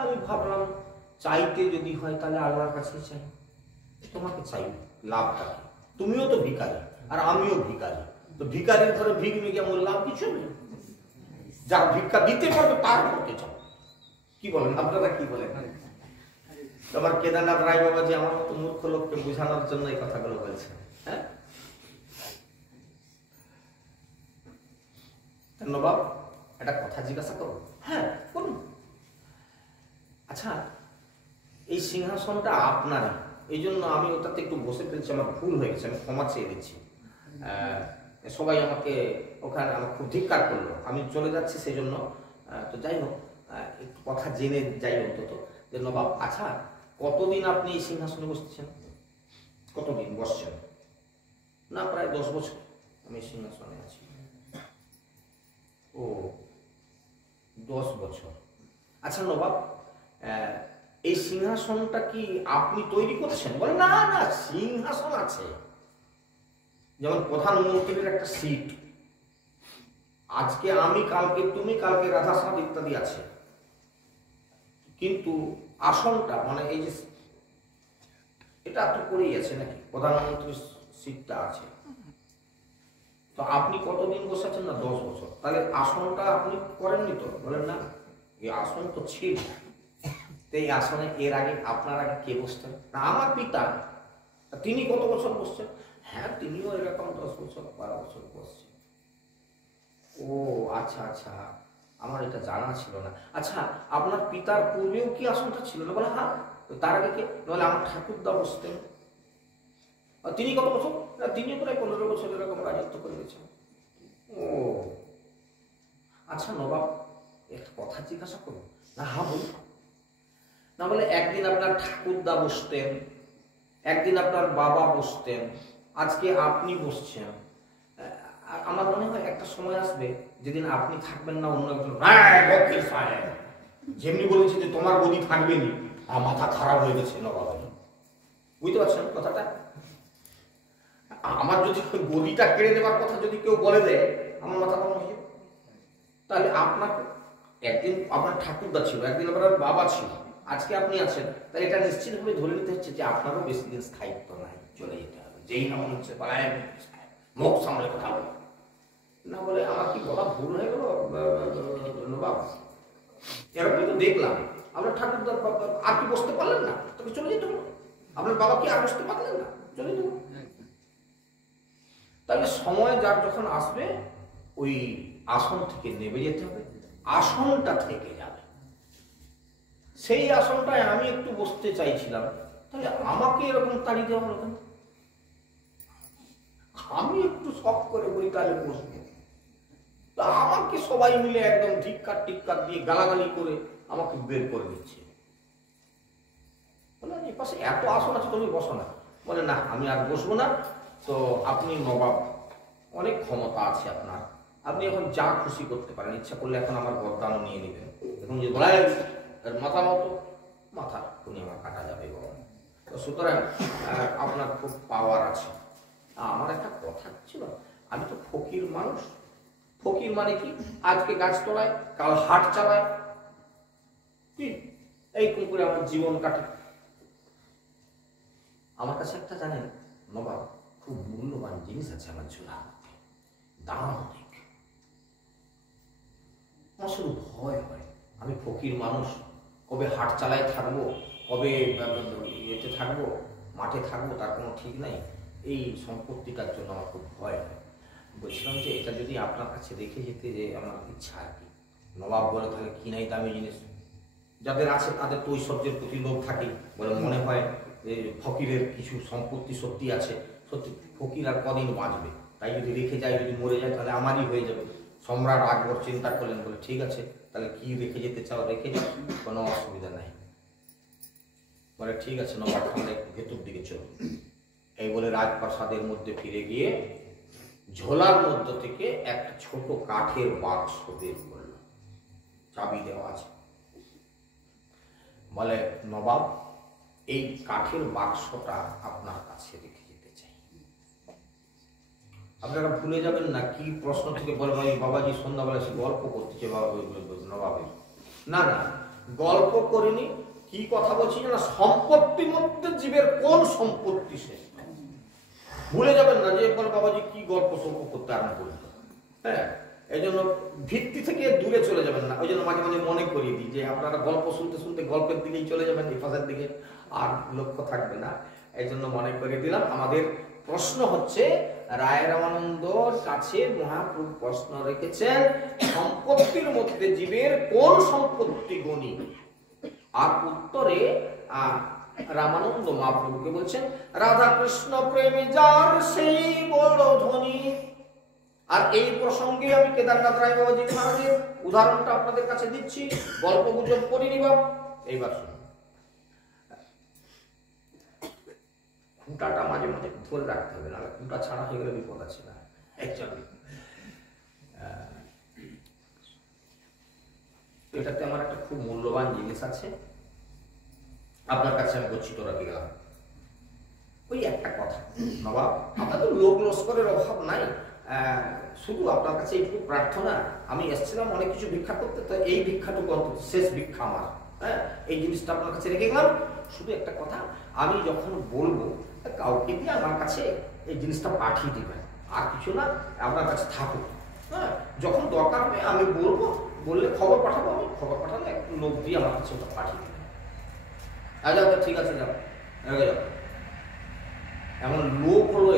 আমি ভাবলাম চাইতে যদি হয় তাহলে আল্লাহর কাছে চাই, তোমাকে চাই লাভটা কি, তুমিও তো ভিখারি আর আমিও ভিখারি, তো ভিখারির ঘরে ভিক নিয়ে আমার লাভ কিছু নেই, যার ভিক্ষা দিতে পারবে তার করতে চাও। কি বলেন আপনারা, কি বলেন? তোমার কেদারনাথ রায় বাবাজি আমার মতো মূর্খ লোককে বোঝানোর জন্য এই কথাগুলো বলছেন। হ্যাঁ নবাব একটা কথা জিজ্ঞাসা করো। হ্যাঁ করুন। আচ্ছা এই সিংহাসনটা আপনারই, এই জন্য আমি ওটাতে একটু বসে ফেলছি, আমার ভুল হয়ে গেছে, আমি ক্ষমা চেয়ে দিচ্ছি। সবাই আমাকে ওখানে আমার খুব ধিক্কার করলো, আমি চলে যাচ্ছি সেই জন্য। তো যাই হোক একটু কথা জেনে যাই অন্তত যে নবাব আচ্ছা কতদিন আপনি এই সিংহাসনে বসতেছেন, কতদিন বসছেন? না প্রায় 10 বছর আমি সিংহাসনে আছি। ও 10 বছর। আচ্ছা নবাব এই সিংহাসনটা কি আপনি তৈরি করছেন? বলে না না সিংহাসন আছে, যেমন প্রধানমন্ত্রীর একটা সিট, আজকে আমি কালকে তুমি কালকে রাধাসাদ ইত্যাদি আছে, কিন্তু আসনটা মানে এই যে এটা তো করেই আছে নাকি, প্রধানমন্ত্রীর সিটটা আছে, তো আপনি কতদিন বসেছেন? না 10 বছর। তাহলে আসনটা আপনি করেননি তো? বলেন না এই আসন তো ছিল, তো এই আসনে এর আগে আপনার আগে কে বসতেন? না আমার পিতা। তিনি কত বছর বসছেন? হ্যাঁ তিনিও এরকম 10 বছর 12 বছর বসছেন। ও আচ্ছা আচ্ছা আমার এটা জানা ছিল না। আচ্ছা আপনার পিতার পূর্বেও কি আসনটা ছিল না? বলে হ্যাঁ। তো তার আগে কে? বলে আমার ঠাকুরদা বসতেন। তিনি কত বছর? তিনি প্রায় 15 বছর এরকম রাজত্ব করে গেছেন। ও আচ্ছা নবাব একটা কথা জিজ্ঞাসা করুন। না হ্যাঁ বলুন। না বলে একদিন আপনার ঠাকুরদা বসতেন, একদিন আপনার বাবা বসতেন, আজকে আপনি বসছেন। আমার মনে হয় একটা সময় আসবে যেদিন আপনি থাকবেন না, অন্য একজন যেমনি বলেছে যে তোমার গদি থাকবে নি, মাথা খারাপ হয়ে গেছে নবাব। বুঝতে পারছেন কথাটা? আমার যদি গদিটা কেড়ে নেবার কথা যদি কেউ বলে দেয় আমার মাথা গরম হয়ে যাবে। তাহলে আপনার একদিন আপনার ঠাকুরদা ছিল, একদিন আপনার বাবা ছিল, আজকে আপনি আছেন, তাহলে এটা নিশ্চিতভাবে ধরে নিতে হচ্ছে যে আপনারও বেশি দিন স্থায়িত্ব নাই, চলে যেতে হবে। যেই না মনে হচ্ছে পালায় মুখ সামলে কথা বলে না। বলে আমার কি বলা ভুল হয়ে গেল নবাব? এরকমই তো দেখলাম আপনার ঠাকুরদার আর কি বসতে পারলেন না, তোকে চলে যেতে হলো। আপনার বাবা কি আর বসতে পারলেন না, চলে যেতে হলো। তাহলে সময় যার যখন আসবে ওই আসন থেকে নেমে যেতে হবে, আসনটা থেকে যাবে। সেই আসনটায় আমি একটু বসতে চাইছিলাম, তাহলে আমাকে এরকম তাড়ি দেওয়া হলো কেন? আমি একটু শখ করে বলি তাহলে বসবো, তা আমাকে সবাই মিলে একদম ধিক্কার টিক্কার দিয়ে গালাগালি করে আমাকে বের করে দিচ্ছে। বলে এই পাশে এত আসন আছে, তুমি বসো না। বলে না, আমি আর বসবো না। তো আপনি নবাব, অনেক ক্ষমতা আছে আপনার, আপনি এখন যা খুশি করতে পারেন, ইচ্ছা করলে এখন আমার গর্দানও নিয়ে নেবেন। এখন যে বলা মাথা মতো মাথা তুমি আমার কাটা যাবে বাবা। তো সুতরাং আপনার খুব পাওয়ার আছে। আমার একটা কথা ছিল, আমি তো ফকির মানুষ। ফকির মানে কি? আজকে গাছ তোলায়, কাল হাট চালায়, কি এই করে আমার জীবন কাটে। আমার কাছে একটা জানেন নবাব, খুব মূল্যবান জিনিস আছে আমার ঝোলার মধ্যে, দাম অনেক। আমার শুধু ভয় হয়, আমি ফকির মানুষ, কবে হাট চালায় থাকবো, কবে ইয়েতে থাকবো, মাঠে থাকবো, তার কোনো ঠিক নাই। এই সম্পত্তিটার জন্য আমার খুব ভয় হয়। বলছিলাম যে এটা যদি আপনার কাছে রেখে যেতে, যে আমার ইচ্ছা আর কি। নবাব বলে তাহলে কি নাই দামি জিনিস, যাদের আছে তাদের তো ঐশ্বর্যের প্রতি লোভ থাকে, বলে মনে হয় যে ফকিরের কিছু সম্পত্তি সত্যি আছে, সত্যি ফকির আর কদিন বাঁচবে, তাই যদি রেখে যায়, যদি মরে যায় তাহলে আমারই হয়ে যাবে। সম্রাট আকবর চিন্তা করলেন, বলে ঠিক আছে, তাহলে কি রেখে যেতে চাও রেখে যাও, কোনো অসুবিধা নাই। বলে ঠিক আছে নবাব, তাহলে ভেতর দিকে চল। এই বলে রাজপ্রাসাদের মধ্যে ফিরে গিয়ে ঝোলার মধ্য থেকে একটা ছোট কাঠের বাক্স বের করল, চাবি দেওয়া আছে। বলে নবাব, এই কাঠের বাক্সটা আপনার কাছে রেখে যেতে চাই। আপনারা ভুলে যাবেন না কি প্রশ্ন থেকে বলে বাবাজি সন্ধ্যাবেলা সে গল্প করতেছে নবাবের। না না, গল্প করিনি। কি কথা বলছি না, সম্পত্তির মধ্যে জীবের কোন সম্পত্তি সে ভুলে যাবেন না, যে বলে বাবাজি কি গল্প সল্প করতে আরম্ভ করলো। হ্যাঁ, এই জন্য ভিত্তি থেকে দূরে চলে যাবেন না। ওই জন্য মাঝে মাঝে মনে করিয়ে দিই যে আপনারা গল্প শুনতে শুনতে গল্পের দিকেই চলে যাবেন, ইফাজের দিকে আর লক্ষ্য থাকবে না। এই জন্য মনে করিয়ে দিলাম। আমাদের প্রশ্ন হচ্ছে, রায় রামানন্দর কাছে মহাপ্রভু প্রশ্ন রেখেছেন, সম্পত্তির মধ্যে জীবের কোন সম্পত্তি গণি? আর উত্তরে রামানন্দ মহাপ্রভুকে বলছেন, রাধা কৃষ্ণ প্রেমী যার সেই বড় ধনী। আর এই প্রসঙ্গে আমি কেদারনাথ রায় বাবাজি মহারাজের উদাহরণটা আপনাদের কাছে দিচ্ছি, গল্প গুজব করিনি বাব। এইবার শুনুন, খুঁটাটা মাঝে মাঝে ধরে রাখতে হবে, না খুঁটা ছাড়া হয়ে গেলে বিপদ আছে। না অ্যাকচুয়ালি এটাতে আমার একটা খুব মূল্যবান জিনিস আছে, আপনার কাছে আমি গচ্ছিত রাখি গেলাম। ওই একটা কথা নবাব, আপনার তো লোক লস্করের অভাব নাই, শুধু আপনার কাছে এইটুকু প্রার্থনা, আমি এসেছিলাম অনেক কিছু ভিক্ষা করতে, তো এই ভিক্ষাটুকু অন্তত শেষ ভিক্ষা আমার। হ্যাঁ, এই জিনিসটা আপনার কাছে রেখে গেলাম। শুধু একটা কথা, আমি যখন বলবো কাউকে দিয়ে আমার কাছে এই জিনিসটা পাঠিয়ে দেবেন, আর কিছু না, আপনার কাছে থাকুক। হ্যাঁ, যখন দরকার হবে আমি বলবো, বললে খবর পাঠাবো, আমি খবর পাঠালে একটু লোক দিয়ে আমার কাছে ওটা পাঠিয়ে দেবেন। আচ্ছা ঠিক আছে, যাও যাও। এমন লোক হলো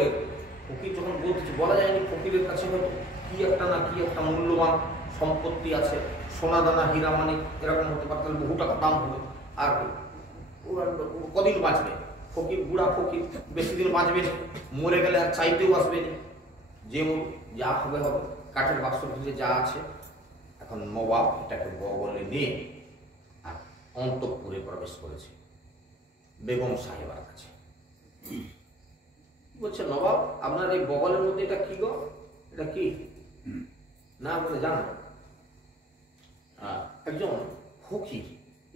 ফকির যখন বলতেছে, বলা যায়নি ফকিরের কাছে হয়তো কি একটা না কি একটা মূল্যবান সম্পত্তি আছে, সোনা দানা হীরা মানিক এরকম হতে পারে, তাহলে বহু টাকা দাম হবে। আর কদিন বাঁচবে ফকির, বুড়া ফকির, বেশি দিন বাঁচবে, মরে গেলে আর চাইতেও আসবে না, যে যা হবে হবে। কাঠের বাক্সর ভিতরে যা আছে, এখন নবাব এটাকে বগলে নিয়ে আর অন্তঃপুরে প্রবেশ করেছে বেগম সাহেবার কাছে। বলছে, নবাব আপনার এই বগলের মধ্যে এটা কি গো, এটা কি? না বলে জানো, একজন ফকির,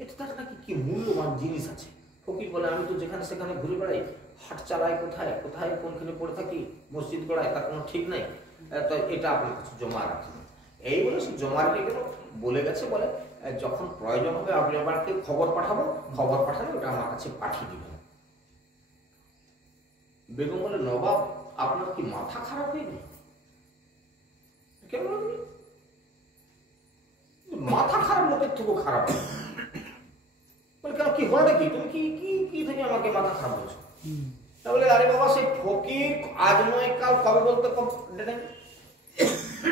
এটা তার নাকি কি মূল্যবান জিনিস আছে। ফকির বলে, আমি তো যেখানে সেখানে ঘুরে বেড়াই, হাট চালায় কোথায় কোথায় কোনখানে পড়ে থাকি, মসজিদ গড়ায়, তার কোনো ঠিক নাই, তো এটা আপনার কাছে জমা রাখি। এই বলে সে জমা রেখে গেল। বলে গেছে, বলে যখন প্রয়োজন হবে আপনি আমাকে খবর পাঠাবো, খবর পাঠালে ওটা আমার কাছে পাঠিয়ে দিবেন। বেগম বলে, নবাব আপনার কি মাথা খারাপ হয়নি? কেন মাথা খারাপ লোকের থেকেও খারাপ? বলে, কেন কি হলো নাকি, তুমি কি কি কি থেকে আমাকে মাথা খারাপ বলছো? তাহলে আরে বাবা, সেই ফকির আজ নয় কাল, কবে বলতে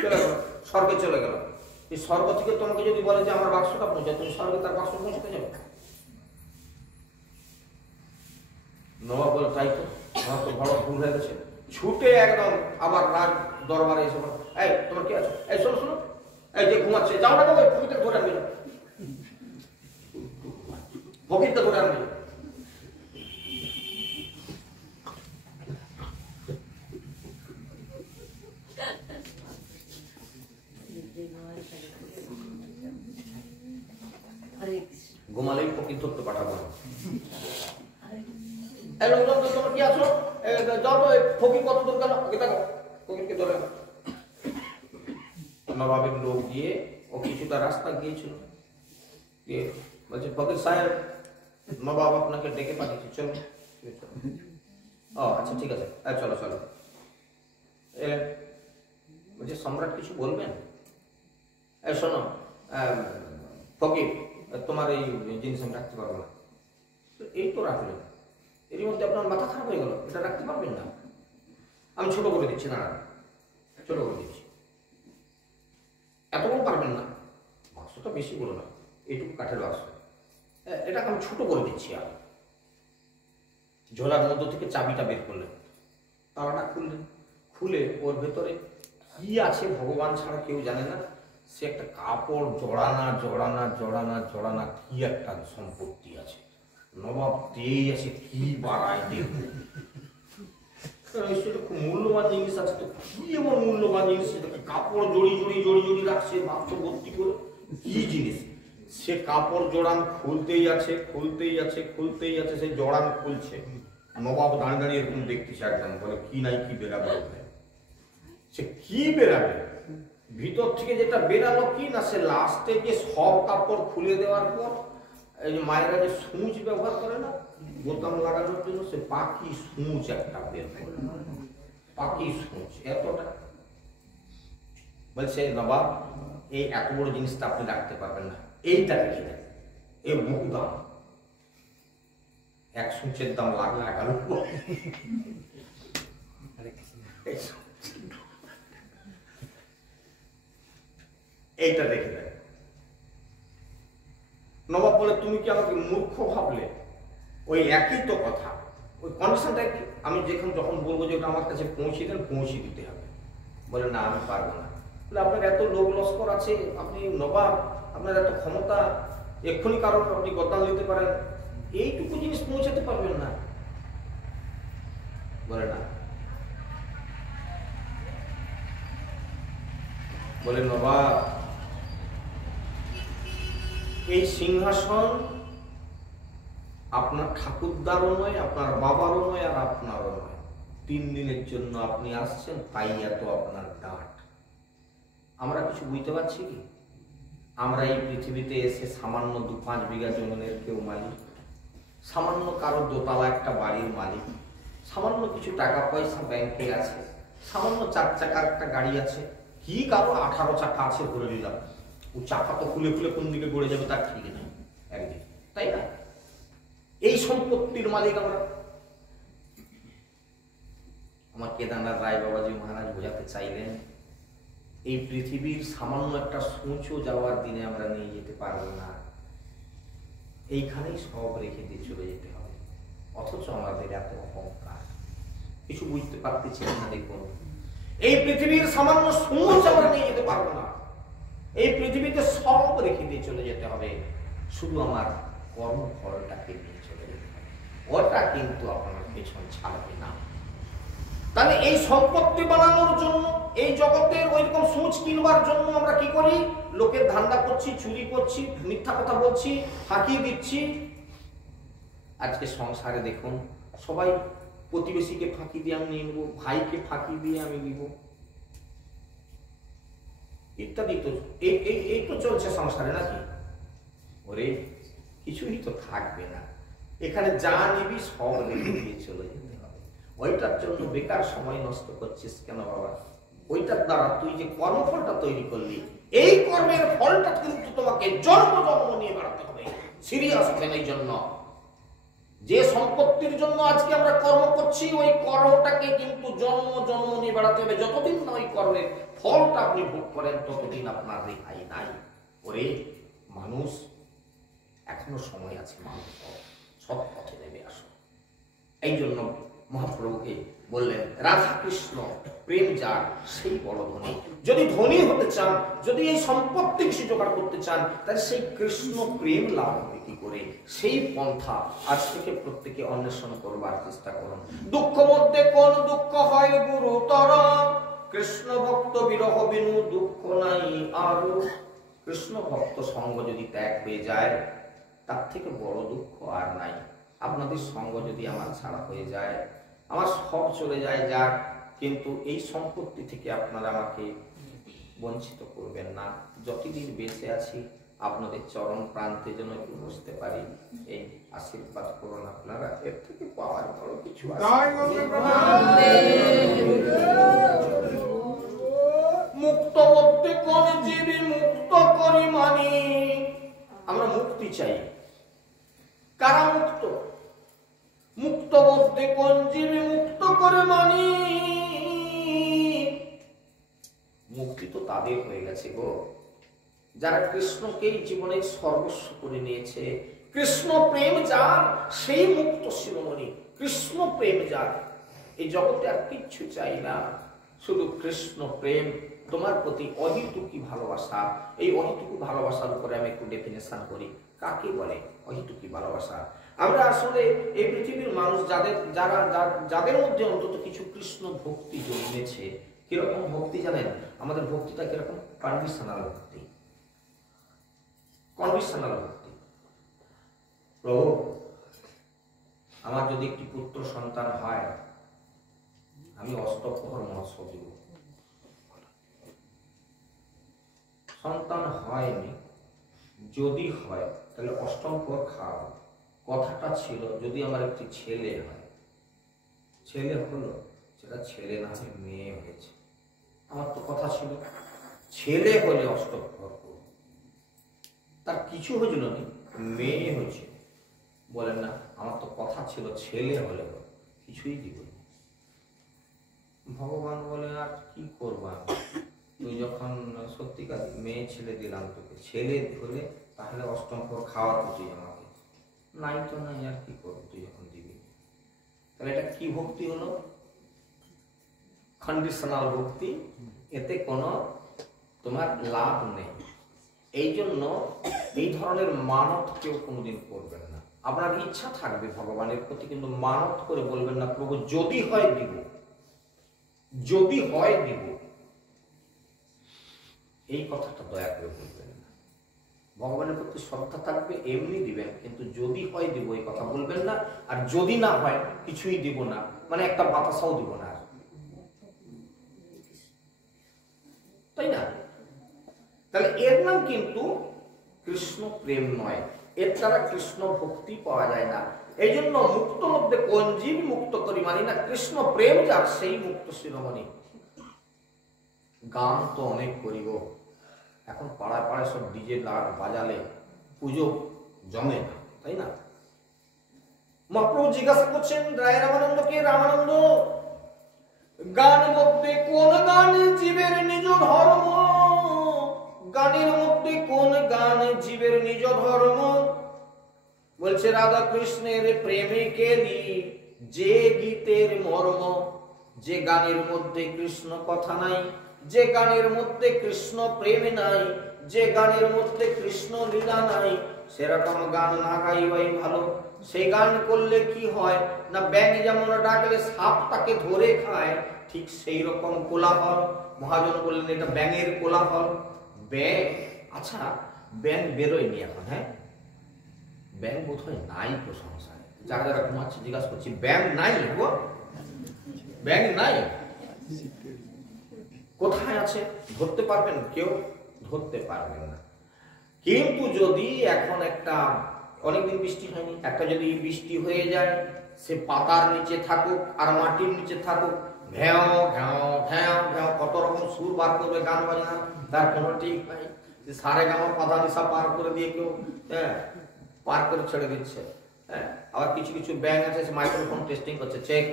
চলে গেল, স্বর্গে চলে গেল। এই স্বর্গ থেকে তোমাকে যদি বলে যে আমার বাক্সটা পৌঁছায়, তুমি স্বর্গে তার বাক্স পৌঁছাতে যাবে? নবাব বলে তাই তো, আমার তো বড় ভুল হয়ে গেছে। ছুটে একদম আবার রাজ দরবারে এসে বলে, এই তোমার কি আছে, এই শোনো শোনো, এই যে ঘুমাচ্ছে যাও না, ওই ফকিরকে ধরে আনবে, ফকিরকে ধরে আনবে। ঘুমালেই ফকির ধরতে পাঠাবো না। তোমার কি আছো, যাও তো ফকির কত দূর গেল, দেখো ফকিরকে ধরে। নবাবের লোক গিয়ে ও কিছুটা রাস্তা গিয়েছিল, বলছে ফকির সাহেব নবাব আপনাকে ডেকে পাঠিয়েছে, চলো। ও আচ্ছা ঠিক আছে, চলো চলো। বলছে সম্রাট কিছু বলবেন? শোনো ফকির, তোমার এই জিনিস আমি রাখতে পারবো না। এই তো রাখলেন, এর মধ্যে আপনার মাথা খারাপ হয়ে গেল, এটা রাখতে পারবেন না। আমি ছোট করে দিচ্ছি, না ছোট করে দিচ্ছি, এতক্ষণ পারবেন না, বাক্সটা বেশি বলো না, এইটুকু কাঠের বাক্স, এটাকে আমি ছোট করে দিচ্ছি। আর ঝোলার মধ্য থেকে চাবিটা বের করলেন, তালাটা খুললেন, খুলে ওর ভেতরে কি আছে ভগবান ছাড়া কেউ জানে না। সে একটা কাপড় জড়ানা জড়ানা জড়ানা জড়ানা কি একটা সম্পত্তি আছে। নবাব দিয়ে আছে, কি বাড়ায় দেখুন, খুব মূল্যবান জিনিস আছে, তো কি এমন মূল্যবান জিনিস, কাপড় জড়ি জড়ি জড়ি জড়ি রাখছে বাক্স ভর্তি করে, কি জিনিস। সে কাপড় জড়ান খুলতেই আছে খুলতেই আছে খুলতেই আছে, সে জড়ান খুলছে। নবাব দাঁড়িয়ে দাঁড়িয়ে এরকম দেখতেছে একদম, বলে কি নাই কি বেরাবে, সে কি বেরাবে ভিতর থেকে, যেটা বেরালো কি না, সে লাস্টে যে সব কাপড় খুলে দেওয়ার পর এই যে মায়েরা যে সূচ ব্যবহার করে না বোতাম লাগানোর জন্য, সে পাখি সূচ একটা বের করে, পাখি সূচ এতটা। বলছে নবাব এই এত বড় জিনিসটা আপনি রাখতে পারবেন না, এইটা রেখে দেন, এ মুখ দাম, এক সূচের দাম লাখ লাগালো, এইটা রেখে দেন। নবাব বলে তুমি কি আমাকে মূর্খ ভাবলে? ওই একই তো কথা, ওই কন্ডিশনটা কি, আমি যখন বলবো যে ওটা আমার কাছে পৌঁছে দেন, পৌঁছে দিতে হবে। বলে না আমি পারবো না। বলে আপনার এত লোক লস্কর আছে, আপনি নবাব, আপনার এত ক্ষমতা, এক্ষুনি কারণ আপনি গদ্দান দিতে পারেন, এইটুকু জিনিস পৌঁছাতে পারবেন না। বলে না। বলে নবাব এই সিংহাসন আপনার ঠাকুরদারও নয়, আপনার বাবারও নয়, আর আপনারও নয়। 3 দিনের জন্য আপনি আসছেন, তাই এত আপনার ডাঁট। আমরা কিছু বুঝতে পারছি কি? আমরা এই পৃথিবীতে এসে সামান্য 2-5 বিঘা জমিনের কেউ মালিক, সামান্য কারো দোতলা একটা বাড়ির মালিক, সামান্য কিছু টাকা পয়সা ব্যাংকে আছে, সামান্য 4 চাকার একটা গাড়ি আছে, কি কারো 18 চাকা আছে ধরে নিলাম, ও চাকা তো খুলে খুলে কোন দিকে গড়ে যাবে তার ঠিক নেই একদিন, তাই না? এই সম্পত্তির মালিক আমরা। আমার কেদারনাথ রায় বাবাজি মহারাজ বোঝাতে চাইলেন, এই পৃথিবীর সামান্য একটা সূচও যাওয়ার দিনে আমরা নিয়ে যেতে পারবো না, এইখানেই সব রেখে দিয়ে চলে যেতে হবে। অথচ আমাদের এত অহংকার, কিছু বুঝতে পারতেছি না। দেখুন, এই পৃথিবীর সামান্য সূচ আমরা নিয়ে যেতে পারবো না, এই পৃথিবীতে সব রেখে দিয়ে চলে যেতে হবে, শুধু আমার কর্মফলটাকে নিয়ে চলে যেতে হবে, ওটা কিন্তু আপনার পেছন ছাড়বে না। তাহলে এই সম্পত্তি বানানোর জন্য, এই জগতের ওইরকম সূচ কিনবার জন্য আমরা কি করি? লোকের ধান্দা করছি, চুরি করছি, মিথ্যা কথা বলছি, ফাঁকি দিচ্ছি। আজকে সংসারে দেখুন, সবাই প্রতিবেশীকে ফাঁকি দিয়ে আমি নিয়ে নেবো, ভাইকে ফাঁকি দিয়ে আমি নিব, ইত্যাদি। তো এই তো চলছে সংসারে, নাকি? ওরে কিছুই তো থাকবে না, এখানে যা নিবি সব রেখে দিয়ে চলে যেতে হবে। ওইটার জন্য বেকার সময় নষ্ট করছিস কেন বাবা? ওইটার দ্বারা তুই যে কর্মফলটা তৈরি করলি, এই কর্মের ফলটা কিন্তু তোমাকে জন্ম জন্ম নিয়ে বেড়াতে হবে। সিরিয়াস আছেন এই জন্য, যে সম্পত্তির জন্য আজকে আমরা কর্ম করছি, ওই কর্মটাকে কিন্তু জন্ম জন্ম নিয়ে বেড়াতে হবে। যতদিন না ওই কর্মের ফলটা আপনি ভোগ করেন, ততদিন আপনার রেহাই নাই। ওরে মানুষ, এখনো সময় আছে, মানুষ সৎ পথে নেমে আসো। এই জন্য মহাপ্রভুকে বললেন রাধা কৃষ্ণ প্রেম যার সেই বড় ধনী। যদি ধনী হতে চান, যদি এই সম্পত্তি কিছু জোগাড় করতে চান, তাহলে সেই কৃষ্ণ প্রেম লাভ হবে কি করে, সেই পন্থা আজ থেকে প্রত্যেকে অন্বেষণ করবার চেষ্টা করুন। দুঃখ মধ্যে কোন দুঃখ হয় গুরুতর, কৃষ্ণ ভক্ত বিরহ বিনু দুঃখ নাই আরো। কৃষ্ণ ভক্ত সঙ্গ যদি ত্যাগ হয়ে যায়, তার থেকে বড় দুঃখ আর নাই। আপনাদের সঙ্গ যদি আমার ছাড়া হয়ে যায়, আমার সব চলে যায় যাক, কিন্তু এই সম্পত্তি থেকে আপনারা আমাকে বঞ্চিত করবেন না। যতদিন বেঁচে আছি আপনাদের চরণ প্রান্তে যেন একটু বসতে পারি, এই আশীর্বাদ করুন আপনারা। এর থেকে পাওয়ার বড় কিছু মুক্ত মধ্যে কোন জীবী মুক্ত করি মানি। আমরা মুক্তি চাই। কারা মুক্ত? মুক্ত মধ্যে কোন জীবী মুক্ত করে মানি। মুক্তি তো তাদের হয়ে গেছে গো, যারা কৃষ্ণকেই জীবনের সর্বস্ব করে নিয়েছে। কৃষ্ণ প্রেম যার সেই মুক্ত শিরোমণি। কৃষ্ণ প্রেম যার, এই জগতে আর কিচ্ছু চাই না, শুধু কৃষ্ণ প্রেম। তোমার প্রতি অহেতুকি ভালোবাসা। এই অহেতুকি ভালোবাসার উপরে আমি একটু ডেফিনেশন করি, কাকে বলে অহেতুকি ভালোবাসা? আমরা আসলে এই পৃথিবীর মানুষ যাদের মধ্যে অন্তত কিছু কৃষ্ণ ভক্তি জন্মেছে। কিরকম ভক্তি জানেন? আমাদের ভক্তিটা কিরকম? কন্ডিশনাল ভক্তি। কন্ডিশনাল ভক্তি। প্রভু, আমার যদি একটি পুত্র সন্তান হয়, আমি অষ্টপ্রহর মহোৎসব দিব। সন্তান হয়নি, যদি হয় তাহলে অষ্টম প্রহর খাওয়াবো। কথাটা ছিল যদি আমার একটি ছেলে হয়, ছেলে হলো, সেটা ছেলে না হয়ে মেয়ে হয়েছে। আমার তো কথা ছিল ছেলে হলে অষ্টপ্রহর করব, তার কিছু হয়েছিল না, মেয়ে হয়েছে। বলেন না, আমার তো কথা ছিল ছেলে হলে কিছুই দিব। ভগবান বলে আর কি করবা, তুই যখন সত্যিকার মেয়ে ছেলে দিলাম তোকে, ছেলে হলে তাহলে অষ্টম প্রহর খাওয়াতো তুই আমাকে। নাই তো নাই, আর কি করবো তুই যখন দিবি। তাহলে এটা কি ভক্তি হলো? কন্ডিশনাল ভক্তি। এতে কোনো তোমার লাভ নেই। এই জন্য এই ধরনের মানত কেউ কোনোদিন করবেন না। আপনার ইচ্ছা থাকবে ভগবানের প্রতি, কিন্তু মানত করে বলবেন না প্রভু যদি হয় দিব, যদি হয় দিব। এই কথাটা দয়া করে বলবেন না। ভগবানের প্রতি শ্রদ্ধা থাকবে, এমনি দিবেন, কিন্তু যদি হয় দিব এই কথা বলবেন না। আর যদি না হয় কিছুই দিব না, মানে একটা বাতাসাও দিব না, তাই না? তাহলে এর নাম কিন্তু কৃষ্ণ প্রেম নয়, এর দ্বারা কৃষ্ণ ভক্তি পাওয়া যায় না। এই জন্য মুক্ত মধ্যে কোন জীব মুক্ত করি মানি না, কৃষ্ণ প্রেম যার সেই মুক্ত শিরোমণি। গান তো অনেক করিব, এখন পাড়ায় পাড়ায় সব ডিজে বাজালে পুজো জমে না, তাই না? মহাপ্রভু জিজ্ঞাসা করছেন রায় রামানন্দকে, রামানন্দ গান মধ্যে কোন গান জীবের নিজ ধর্ম? গানের মধ্যে কোন গান জীবের নিজ ধর্ম? বলছে রাধা কৃষ্ণের প্রেমে কেলি যে গীতের মর্ম। যে গানের মধ্যে কৃষ্ণ কথা নাই, যে গানের মধ্যে কৃষ্ণ প্রেম নাই, যে গানের মধ্যে কৃষ্ণ লীলা নাই, সেরকম গান না গাইবাই ভালো। সেই গান করলে কি হয় না, ব্যাঙ যেমন ডাকলে সাপ তাকে ধরে খায়, ঠিক সেই রকম কোলাহল। মহাজন বললেন এটা ব্যাঙের কোলাহল। ব্যাঙ, আচ্ছা ব্যাঙ বেরোয়নি এখন? হ্যাঁ, ব্যাঙ বোধ হয় নাই তো সংসারে। যারা যারা ঘুমাচ্ছে জিজ্ঞাসা করছি, ব্যাঙ নাই গো? ব্যাঙ নাই, কোথায় আছে ধরতে পারবেন? কেউ ধরতে পারবেন না। কিন্তু যদি এখন একটা, অনেকদিন বৃষ্টি হয়নি, একটা যদি বৃষ্টি হয়ে যায়, সে পাতার নিচে থাকুক আর মাটির নিচে থাকুক, ঘ্যাও ঘ্যাও ঘ্যাও ঘ্যাও কত রকম সুর বার করবে গান বাজনা, তার কোনো ঠিক নাই। সারে গামা পাতা নিশা পার করে দিয়ে কেউ পার করে ছেড়ে দিচ্ছে। হ্যাঁ, আবার কিছু কিছু ব্যাঙ আছে মাইক্রোফোন টেস্টিং করছে, চেক।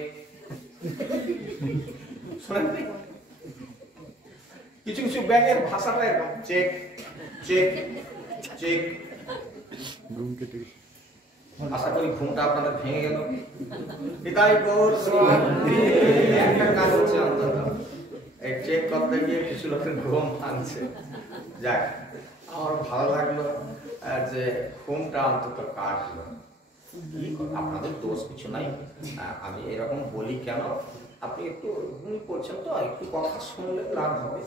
শোনেন কিছু কিছু ব্যাঙের ভাষাটা এরকম, চেক চেক চেক। আশা করি ঘুমটা আপনাদের ভেঙে গেল। বিদায় গৌর একটা কাজ হচ্ছে অন্তত এই চেক করতে গিয়ে কিছু লোকের ঘুম ভাঙছে। যাক, আমার ভালো লাগলো যে ঘুমটা অন্তত কাটলো। আপনাদের দোষ কিছু নাই, আমি এরকম বলি কেন, আপনি একটু ঘুমিয়ে পড়ছেন তো, একটু কথা শুনলে লাভ হবে,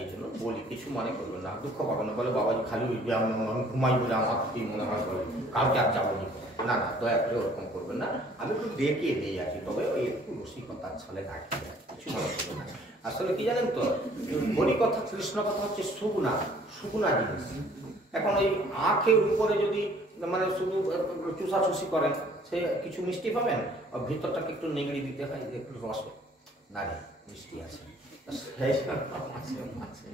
এই জন্য বলি, কিছু মনে করবেন না, দুঃখ পাবেন না। বলে বাবাজি খালি আমি ঘুমাই বলে আমার কি মনে হয় বলে কালকে আর যাবো না, না দয়া করে ওরকম করবেন না, আমি একটু ডেকে দিই আর কি, তবে ওই একটু রসিকতার ছলে রাখি, কিছু মনে করবেন না। আসলে কি জানেন তো, হরি কথা কৃষ্ণ কথা হচ্ছে শুকনা জিনিস। এখন এই আখের উপরে যদি মানে শুধু চুষাচুষি করেন, সে কিছু মিষ্টি পাবেন, আর ভিতরটাকে একটু নেগড়ি দিতে হয়, একটু রস না রে মিষ্টি আছে, সেই মাঝে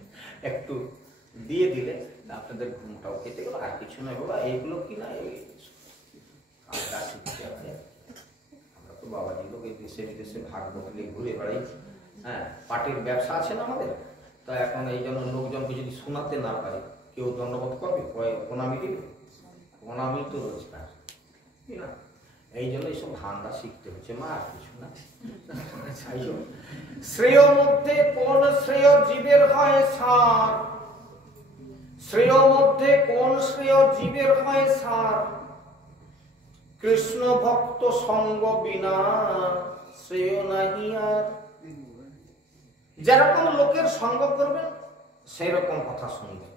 একটু দিয়ে দিলে আপনাদের ঘুমটাও কেটে গেল। আর কিছু নয় বাবা, এইগুলো কি না আমরা তো বাবাজি লোক এই দেশে বিদেশে ভাগ বদলে ঘুরে বেড়াই। হ্যাঁ, পার্টির ব্যবসা আছে না আমাদের, তো এখন এই জন্য লোকজনকে যদি শোনাতে না পারে, কেউ দণ্ডবোধ করবে, প্রণামী দিবে, প্রণামী তো রোজগার, না এই জন্য এইসব ধান্দা শিখতে হচ্ছে, মা আর কিছু না। শ্রেয় মধ্যে কোন শ্রেয় জীবের হয় সার, শ্রেয় মধ্যে কোন শ্রেয় জীবের হয় সার, কৃষ্ণ ভক্ত সঙ্গ বিনা শ্রেয় নাহি আর। যেরকম লোকের সঙ্গ করবেন সেই রকম কথা শুনবেন।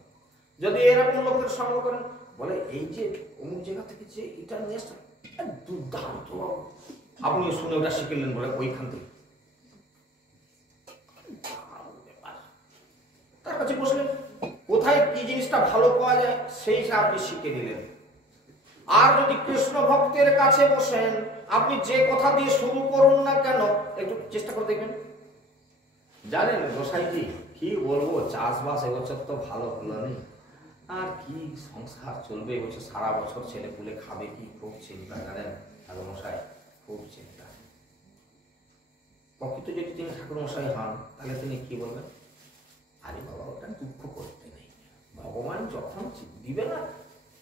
যদি এরকম লোকের সঙ্গ করেন, বলে এই যে অমুক জায়গা থেকে যে এটা নিয়ে আসতে দুর্দান্ত, আপনি শুনে ওটা শিখলেন, বলে ওইখান থেকে তার কাছে বসলেন, কোথায় কি জিনিসটা ভালো পাওয়া যায় সেইটা আপনি শিখে দিলেন। আর যদি কৃষ্ণ ভক্তের কাছে বসেন, আপনি যে কথা দিয়ে শুরু করুন না কেন, একটু চেষ্টা করে দেখবেন। জানেন গোসাইজি কি বলবো, চাষবাস এবছর তো ভালো হলো না, আর কি সংসার চলবে এবছর, সারা বছর ছেলে পুলে খাবে কি, খুব চিন্তা। জানেন ঠাকুর মশাই, খুব চিন্তা। প্রকৃত যদি তিনি ঠাকুর মশাই হন, তাহলে তিনি কি বলবেন, আরে বাবা ওটা দুঃখ করতে নেই, ভগবান যখন দিবে না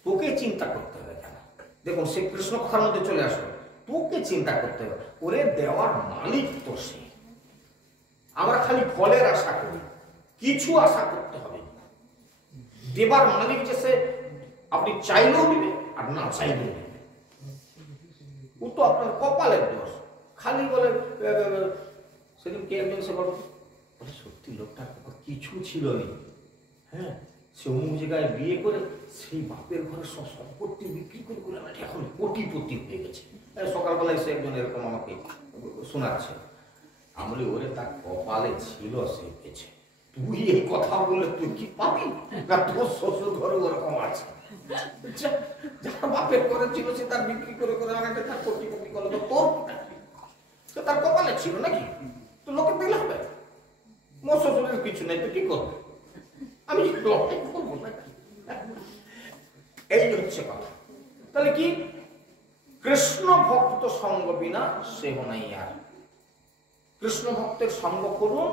তোকে চিন্তা করতে হবে কেন। দেখুন সে কৃষ্ণ কথার মধ্যে চলে আসলো, তোকে চিন্তা করতে হবে, ওরে দেওয়ার মালিক তো সে। আমরা খালি ফলের আশা করি, কিছু আশা করতে হবে না। দেবার মালিক যে সে, আপনি চাইলেও দিবে আর না চাইলেও দিবে, ও তো আপনার কপালের দোষ। খালি বলে সেদিন কে একজন সে বলো, সত্যি লোকটার কিছু ছিল না, হ্যাঁ সে অমুক জায়গায় বিয়ে করে সেই বাপের ঘরে সব সম্পত্তি বিক্রি করে করে এখন কোটিপতি হয়ে গেছে। সকালবেলায় সে একজন এরকম আমাকে শোনাচ্ছে, আমি ওরে তার কপালে ছিল সে পেয়েছে। তুই এই কথা বললে তুই কি পাবি না, তোর শ্বশুর ঘরে ওরকম আছে, যার বাপের ঘরে ছিল সে তার বিক্রি করে করে আমাকে তার কোটিপতি করলো, তো তোর তো তার কপালে ছিল নাকি, তো লোকে দিলে হবে। মোর শ্বশুরের কিছু নেই, তো কি করবে, আমি লড়াই করবো নাকি, এই হচ্ছে কথা। তাহলে কি, কৃষ্ণ ভক্ত সঙ্গ বিনা সেব নাই আর। কৃষ্ণ ভক্তের সঙ্গ করুন,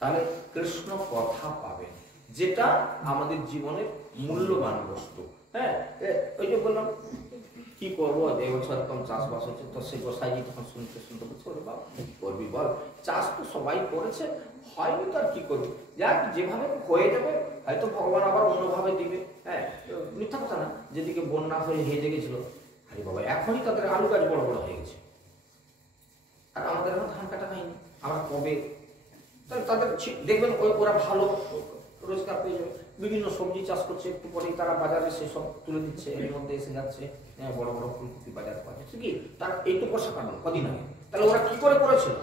তাহলে কৃষ্ণ কথা পাবেন, যেটা আমাদের জীবনের মূল্যবান বস্তু। হ্যাঁ, ওই যে বললাম কি করবো, এবছর এরকম চাষবাস হচ্ছে, তো সে গোসাইজি তখন শুনতে শুনতে বলছে, ওরে বাবা কি করবি বল, চাষ তো সবাই করেছে, হয়নি তো আর কি করবি, যাক যেভাবে হয়ে যাবে, হয়তো ভগবান আবার অন্যভাবে দিবে। হ্যাঁ, মিথ্যা কথা না, যেদিকে বন্যা হয়ে হেজে গেছিল, আরে বাবা এখনই তাদের আলু গাছ বড় বড় হয়ে গেছে, আর আমাদের এখন ধান কাটা হয়নি, আবার কবে, তাহলে তাদের দেখবেন ওরা ভালো রোজগার পেয়ে যাবে। বিভিন্ন সবজি চাষ করছে, একটু পরেই তারা বাজারে সেসব তুলে দিচ্ছে, এর মধ্যে এসে যাচ্ছে বড় বড় ফুলকপি বাজার পাওয়া যাচ্ছে কি, তার এইটুকু পয়সা কাটলো কদিন আগে, তাহলে ওরা কি করে করেছিল,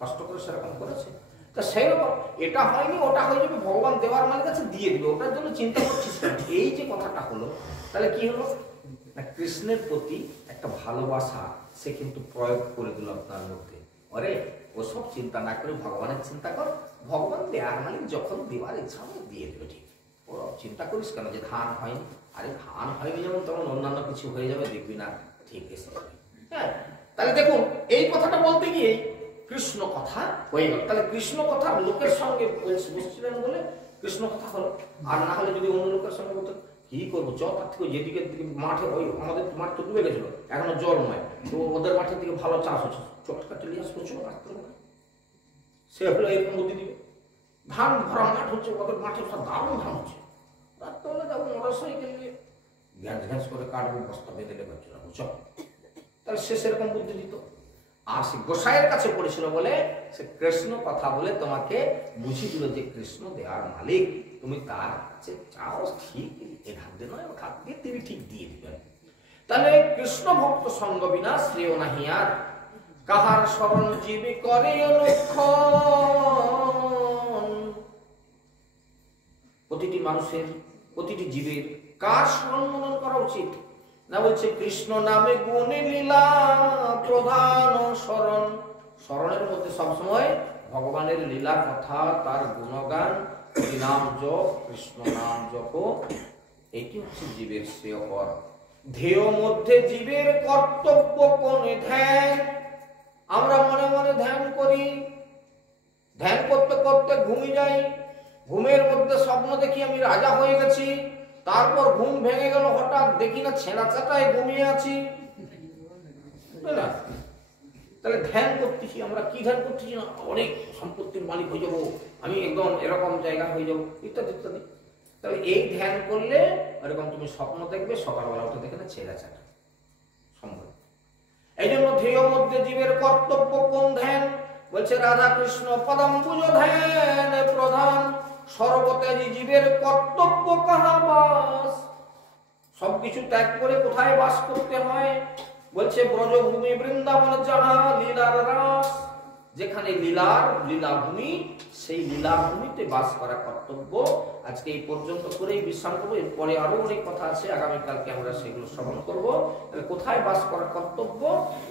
কষ্ট করে সেরকম করেছে। তা সেই রকম এটা হয়নি, ওটা হয়ে যাবে, ভগবান দেওয়ার মালিক কাছে দিয়ে দিবে, ওটার জন্য চিন্তা করছিস। এই যে কথাটা হলো, তাহলে কি হলো না, কৃষ্ণের প্রতি একটা ভালোবাসা সে কিন্তু প্রয়োগ করে দিল আপনার মধ্যে। আরে ওসব চিন্তা না করে ভগবানের চিন্তা কর, ভগবান দেওয়ার মালিক, যখন দেওয়ার ইচ্ছা হবে দিয়ে দেবে, ঠিক। ও চিন্তা করিস কেন যে ধান হয়নি, আরে ধান হয়নি যেমন তখন অন্যান্য কিছু হয়ে যাবে, দেখবি না ঠিক এসে যাবে। হ্যাঁ, তাহলে দেখুন এই কথাটা বলতে গিয়ে কৃষ্ণ কথা হয়ে গেল। তাহলে কৃষ্ণ কথা লোকের সঙ্গে বসছিলেন বলে কৃষ্ণ কথা হলো, আর না হলে যদি অন্য লোকের সঙ্গে বলতো কি করবো, চ তার থেকে যেদিকে দিকে মাঠে, ওই আমাদের মাঠ তো ডুবে গেছিল, এখনো জল নয়, তো ওদের মাঠের দিকে ভালো চাষ হচ্ছে, চটকা চলে আসবো, চল রাত্রে। সে হলো এরকম বুদ্ধি দিবে, ধান ভরা মাঠ হচ্ছে, ওদের মাঠে সব দারুণ ধান হচ্ছে, রাত্রে যাবো মোটর সাইকেল নিয়ে ঘ্যাঁস ঘ্যাঁস করে কাটবো, বস্তা বেঁধে লেগে চলে যাবো, চল। তাহলে সে সেরকম বুদ্ধি দিত। আর সে গোসাইয়ের কাছে পড়েছিল বলে সে কৃষ্ণ কথা বলে তোমাকে বুঝিয়ে দিল যে কৃষ্ণ দেওয়ার মালিক, তুমি তার কাছে চাও, ঠিক এ ধান দিয়ে নয়, খাত দিয়ে তিনি ঠিক দিয়ে দিবেন। তাহলে কৃষ্ণ ভক্ত সঙ্গ বিনা শ্রেয় নাহি আর, কাহার শরণ জীবে করে অনুক্ষণ। প্রতিটি মানুষের, প্রতিটি জীবের কার শরণ মনন করা উচিত না, বলছে কৃষ্ণ নামে গুণে লীলা প্রধান শরণ। শরণের মধ্যে সবসময় ভগবানের লীলা কথা, তার গুণগান, নাম জপ, কৃষ্ণ নাম জপ, এটি হচ্ছে জীবের শ্রেয়কর। ধ্যেয় মধ্যে জীবের কর্তব্য কোনে ধ্যান। আমরা মনে মনে ধ্যান করি, ধ্যান করতে করতে ঘুমিয়ে যাই, ঘুমের মধ্যে স্বপ্ন দেখি আমি রাজা হয়ে গেছি, তারপর ঘুম ভেঙে গেল, হঠাৎ দেখি না ছেঁড়া চাটায় ঘুমিয়ে আছি। তাহলে ধ্যান করতেছি, আমরা কি ধ্যান করতেছি না, অনেক সম্পত্তির মালিক হয়ে যাবো, আমি একদম এরকম জায়গা হয়ে যাবো, ইত্যাদি ইত্যাদি। তাহলে এই ধ্যান করলে এরকম তুমি স্বপ্ন দেখবে, সকালবেলা উঠে দেখে না ছেঁড়া চাটা সম্ভব। এই জন্য ধ্যেয় মধ্যে জীবের কর্তব্য কোন ধ্যান, বলছে রাধা কৃষ্ণ পদম্বুজ ধ্যান প্রধান। সর্বত্যাগী জীবের কর্তব্য কাহা বাস। সবকিছু ত্যাগ করে কোথায় বাস করতে হয়, বলছে ব্রজভূমি বৃন্দাবন যাহা লীলার রাস। যেখানে লীলাভূমি, সেই লীলাভূমিতে বাস করা কর্তব্য। আজকে এই পর্যন্ত করেই বিশ্রাম করবো, এরপরে আরো অনেক কথা আছে, আগামীকালকে আমরা সেগুলো শ্রবণ করবো। কোথায় বাস করা কর্তব্য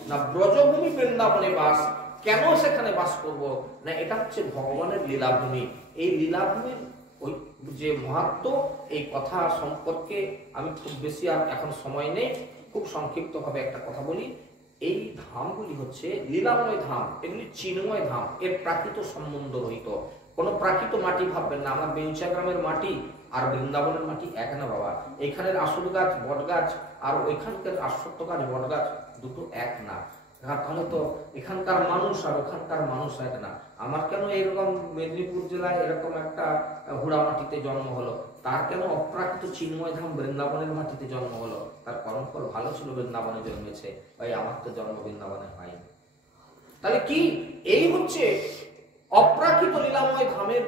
না, ব্রজভূমি বৃন্দাবনে বাস। কেন সেখানে বাস করব না, এটা হচ্ছে ভগবানের লীলাভূমি। এই লীলাভূমির ওই যে মাহাত্ম্য, এই কথা সম্পর্কে আমি খুব বেশি আর এখন সময় নেই, খুব সংক্ষিপ্তভাবে একটা কথা বলি। এই ধামগুলি হচ্ছে লীলাময় ধাম, এগুলি চিন্ময় ধাম, এর প্রাকৃত সম্বন্ধ রহিত। কোনো প্রাকৃত মাটি ভাববেন না, আমার বেউচা গ্রামের মাটি আর বৃন্দাবনের মাটি এক না বাবা। এইখানের আসল গাছ বট গাছ আর ওইখানকার আশ্বত্য গাছ বট গাছ দুটো এক না। তাহলে তো এখানকার মানুষ আর ওখানকার মানুষ এক না। আমার কেন এরকম মেদিনীপুর জেলায় এরকম একটা হুড়া মাটিতে জন্ম হলো, তার কেন অপ্রাকৃত চিন্ময় ধাম বৃন্দাবনের মাটিতে জন্ম হলো? তার কর্মফল ভালো ছিল, বৃন্দাবনে জন্মেছে, ভাই আমার তো জন্ম বৃন্দাবনে হয়নি। তাহলে কি এই হচ্ছে অপ্রাকৃত লীলাময় ধামের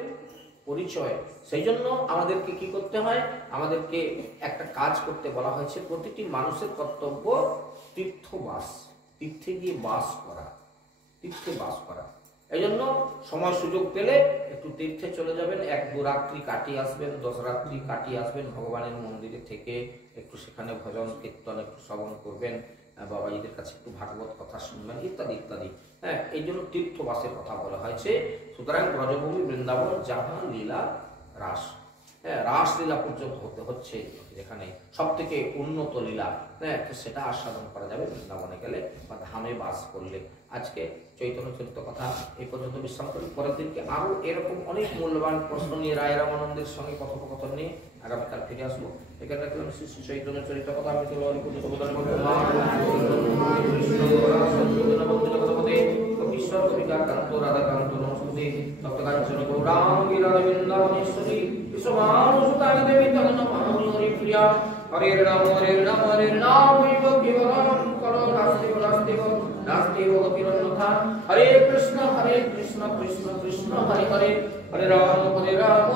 পরিচয়। সেই জন্য আমাদেরকে কি করতে হয়, আমাদেরকে একটা কাজ করতে বলা হয়েছে। প্রতিটি মানুষের কর্তব্য তীর্থবাস, তীর্থে গিয়ে বাস করা, তীর্থে বাস করা। এই জন্য সময় সুযোগ পেলে একটু তীর্থে চলে যাবেন, 1-2 রাত্রি কাটিয়ে আসবেন, 10 রাত্রি কাটিয়ে আসবেন, ভগবানের মন্দিরে থেকে একটু সেখানে ভজন কীর্তন একটু শ্রবণ করবেন, বাবাজিদের কাছে একটু ভাগবত কথা শুনবেন, ইত্যাদি ইত্যাদি। হ্যাঁ, এই জন্য তীর্থবাসের কথা বলা হয়েছে। সুতরাং ব্রজভূমি বৃন্দাবন যাহা লীলা রাস, হ্যাঁ, রাসলীলা পর্যন্ত হতে হচ্ছে, যেখানে সব থেকে উন্নত লীলা, হ্যাঁ, সেটা আস্বাদন করা যাবে বৃন্দাবনে গেলে বা ধামে বাস করলে। আজকে চৈতন্য চরিত্র কথা এই পর্যন্ত বিশ্রাম করি। পরের দিনকে আরো এরকম অনেক মূল্যবান প্রশ্ন নিয়ে রায় রামানন্দের সঙ্গে কথোপকথন নিয়ে আগামীকাল ফিরে আসবো। এখানে রাখলাম শ্রী চৈতন্য চরিত্র কথা। আমি ঈশ্বর কবিতা কান্ত রাধাকান্ত নমস্তুতে সপ্তকাঞ্চন গৌরাঙ্গী রাধাবৃন্দাবনেশ্বরী বিশ্বমানুষুতায় দেবী তন্নমামি হরিপ্রিয়া। হরে রাম হরে রাম হরে রাম কেবলম করো নাস্তিব নাস্তিব নাস্তিব গতিরন্যথা। হরে কৃষ্ণ কৃষ্ণ কৃষ্ণ হরে হরে, হরে রাম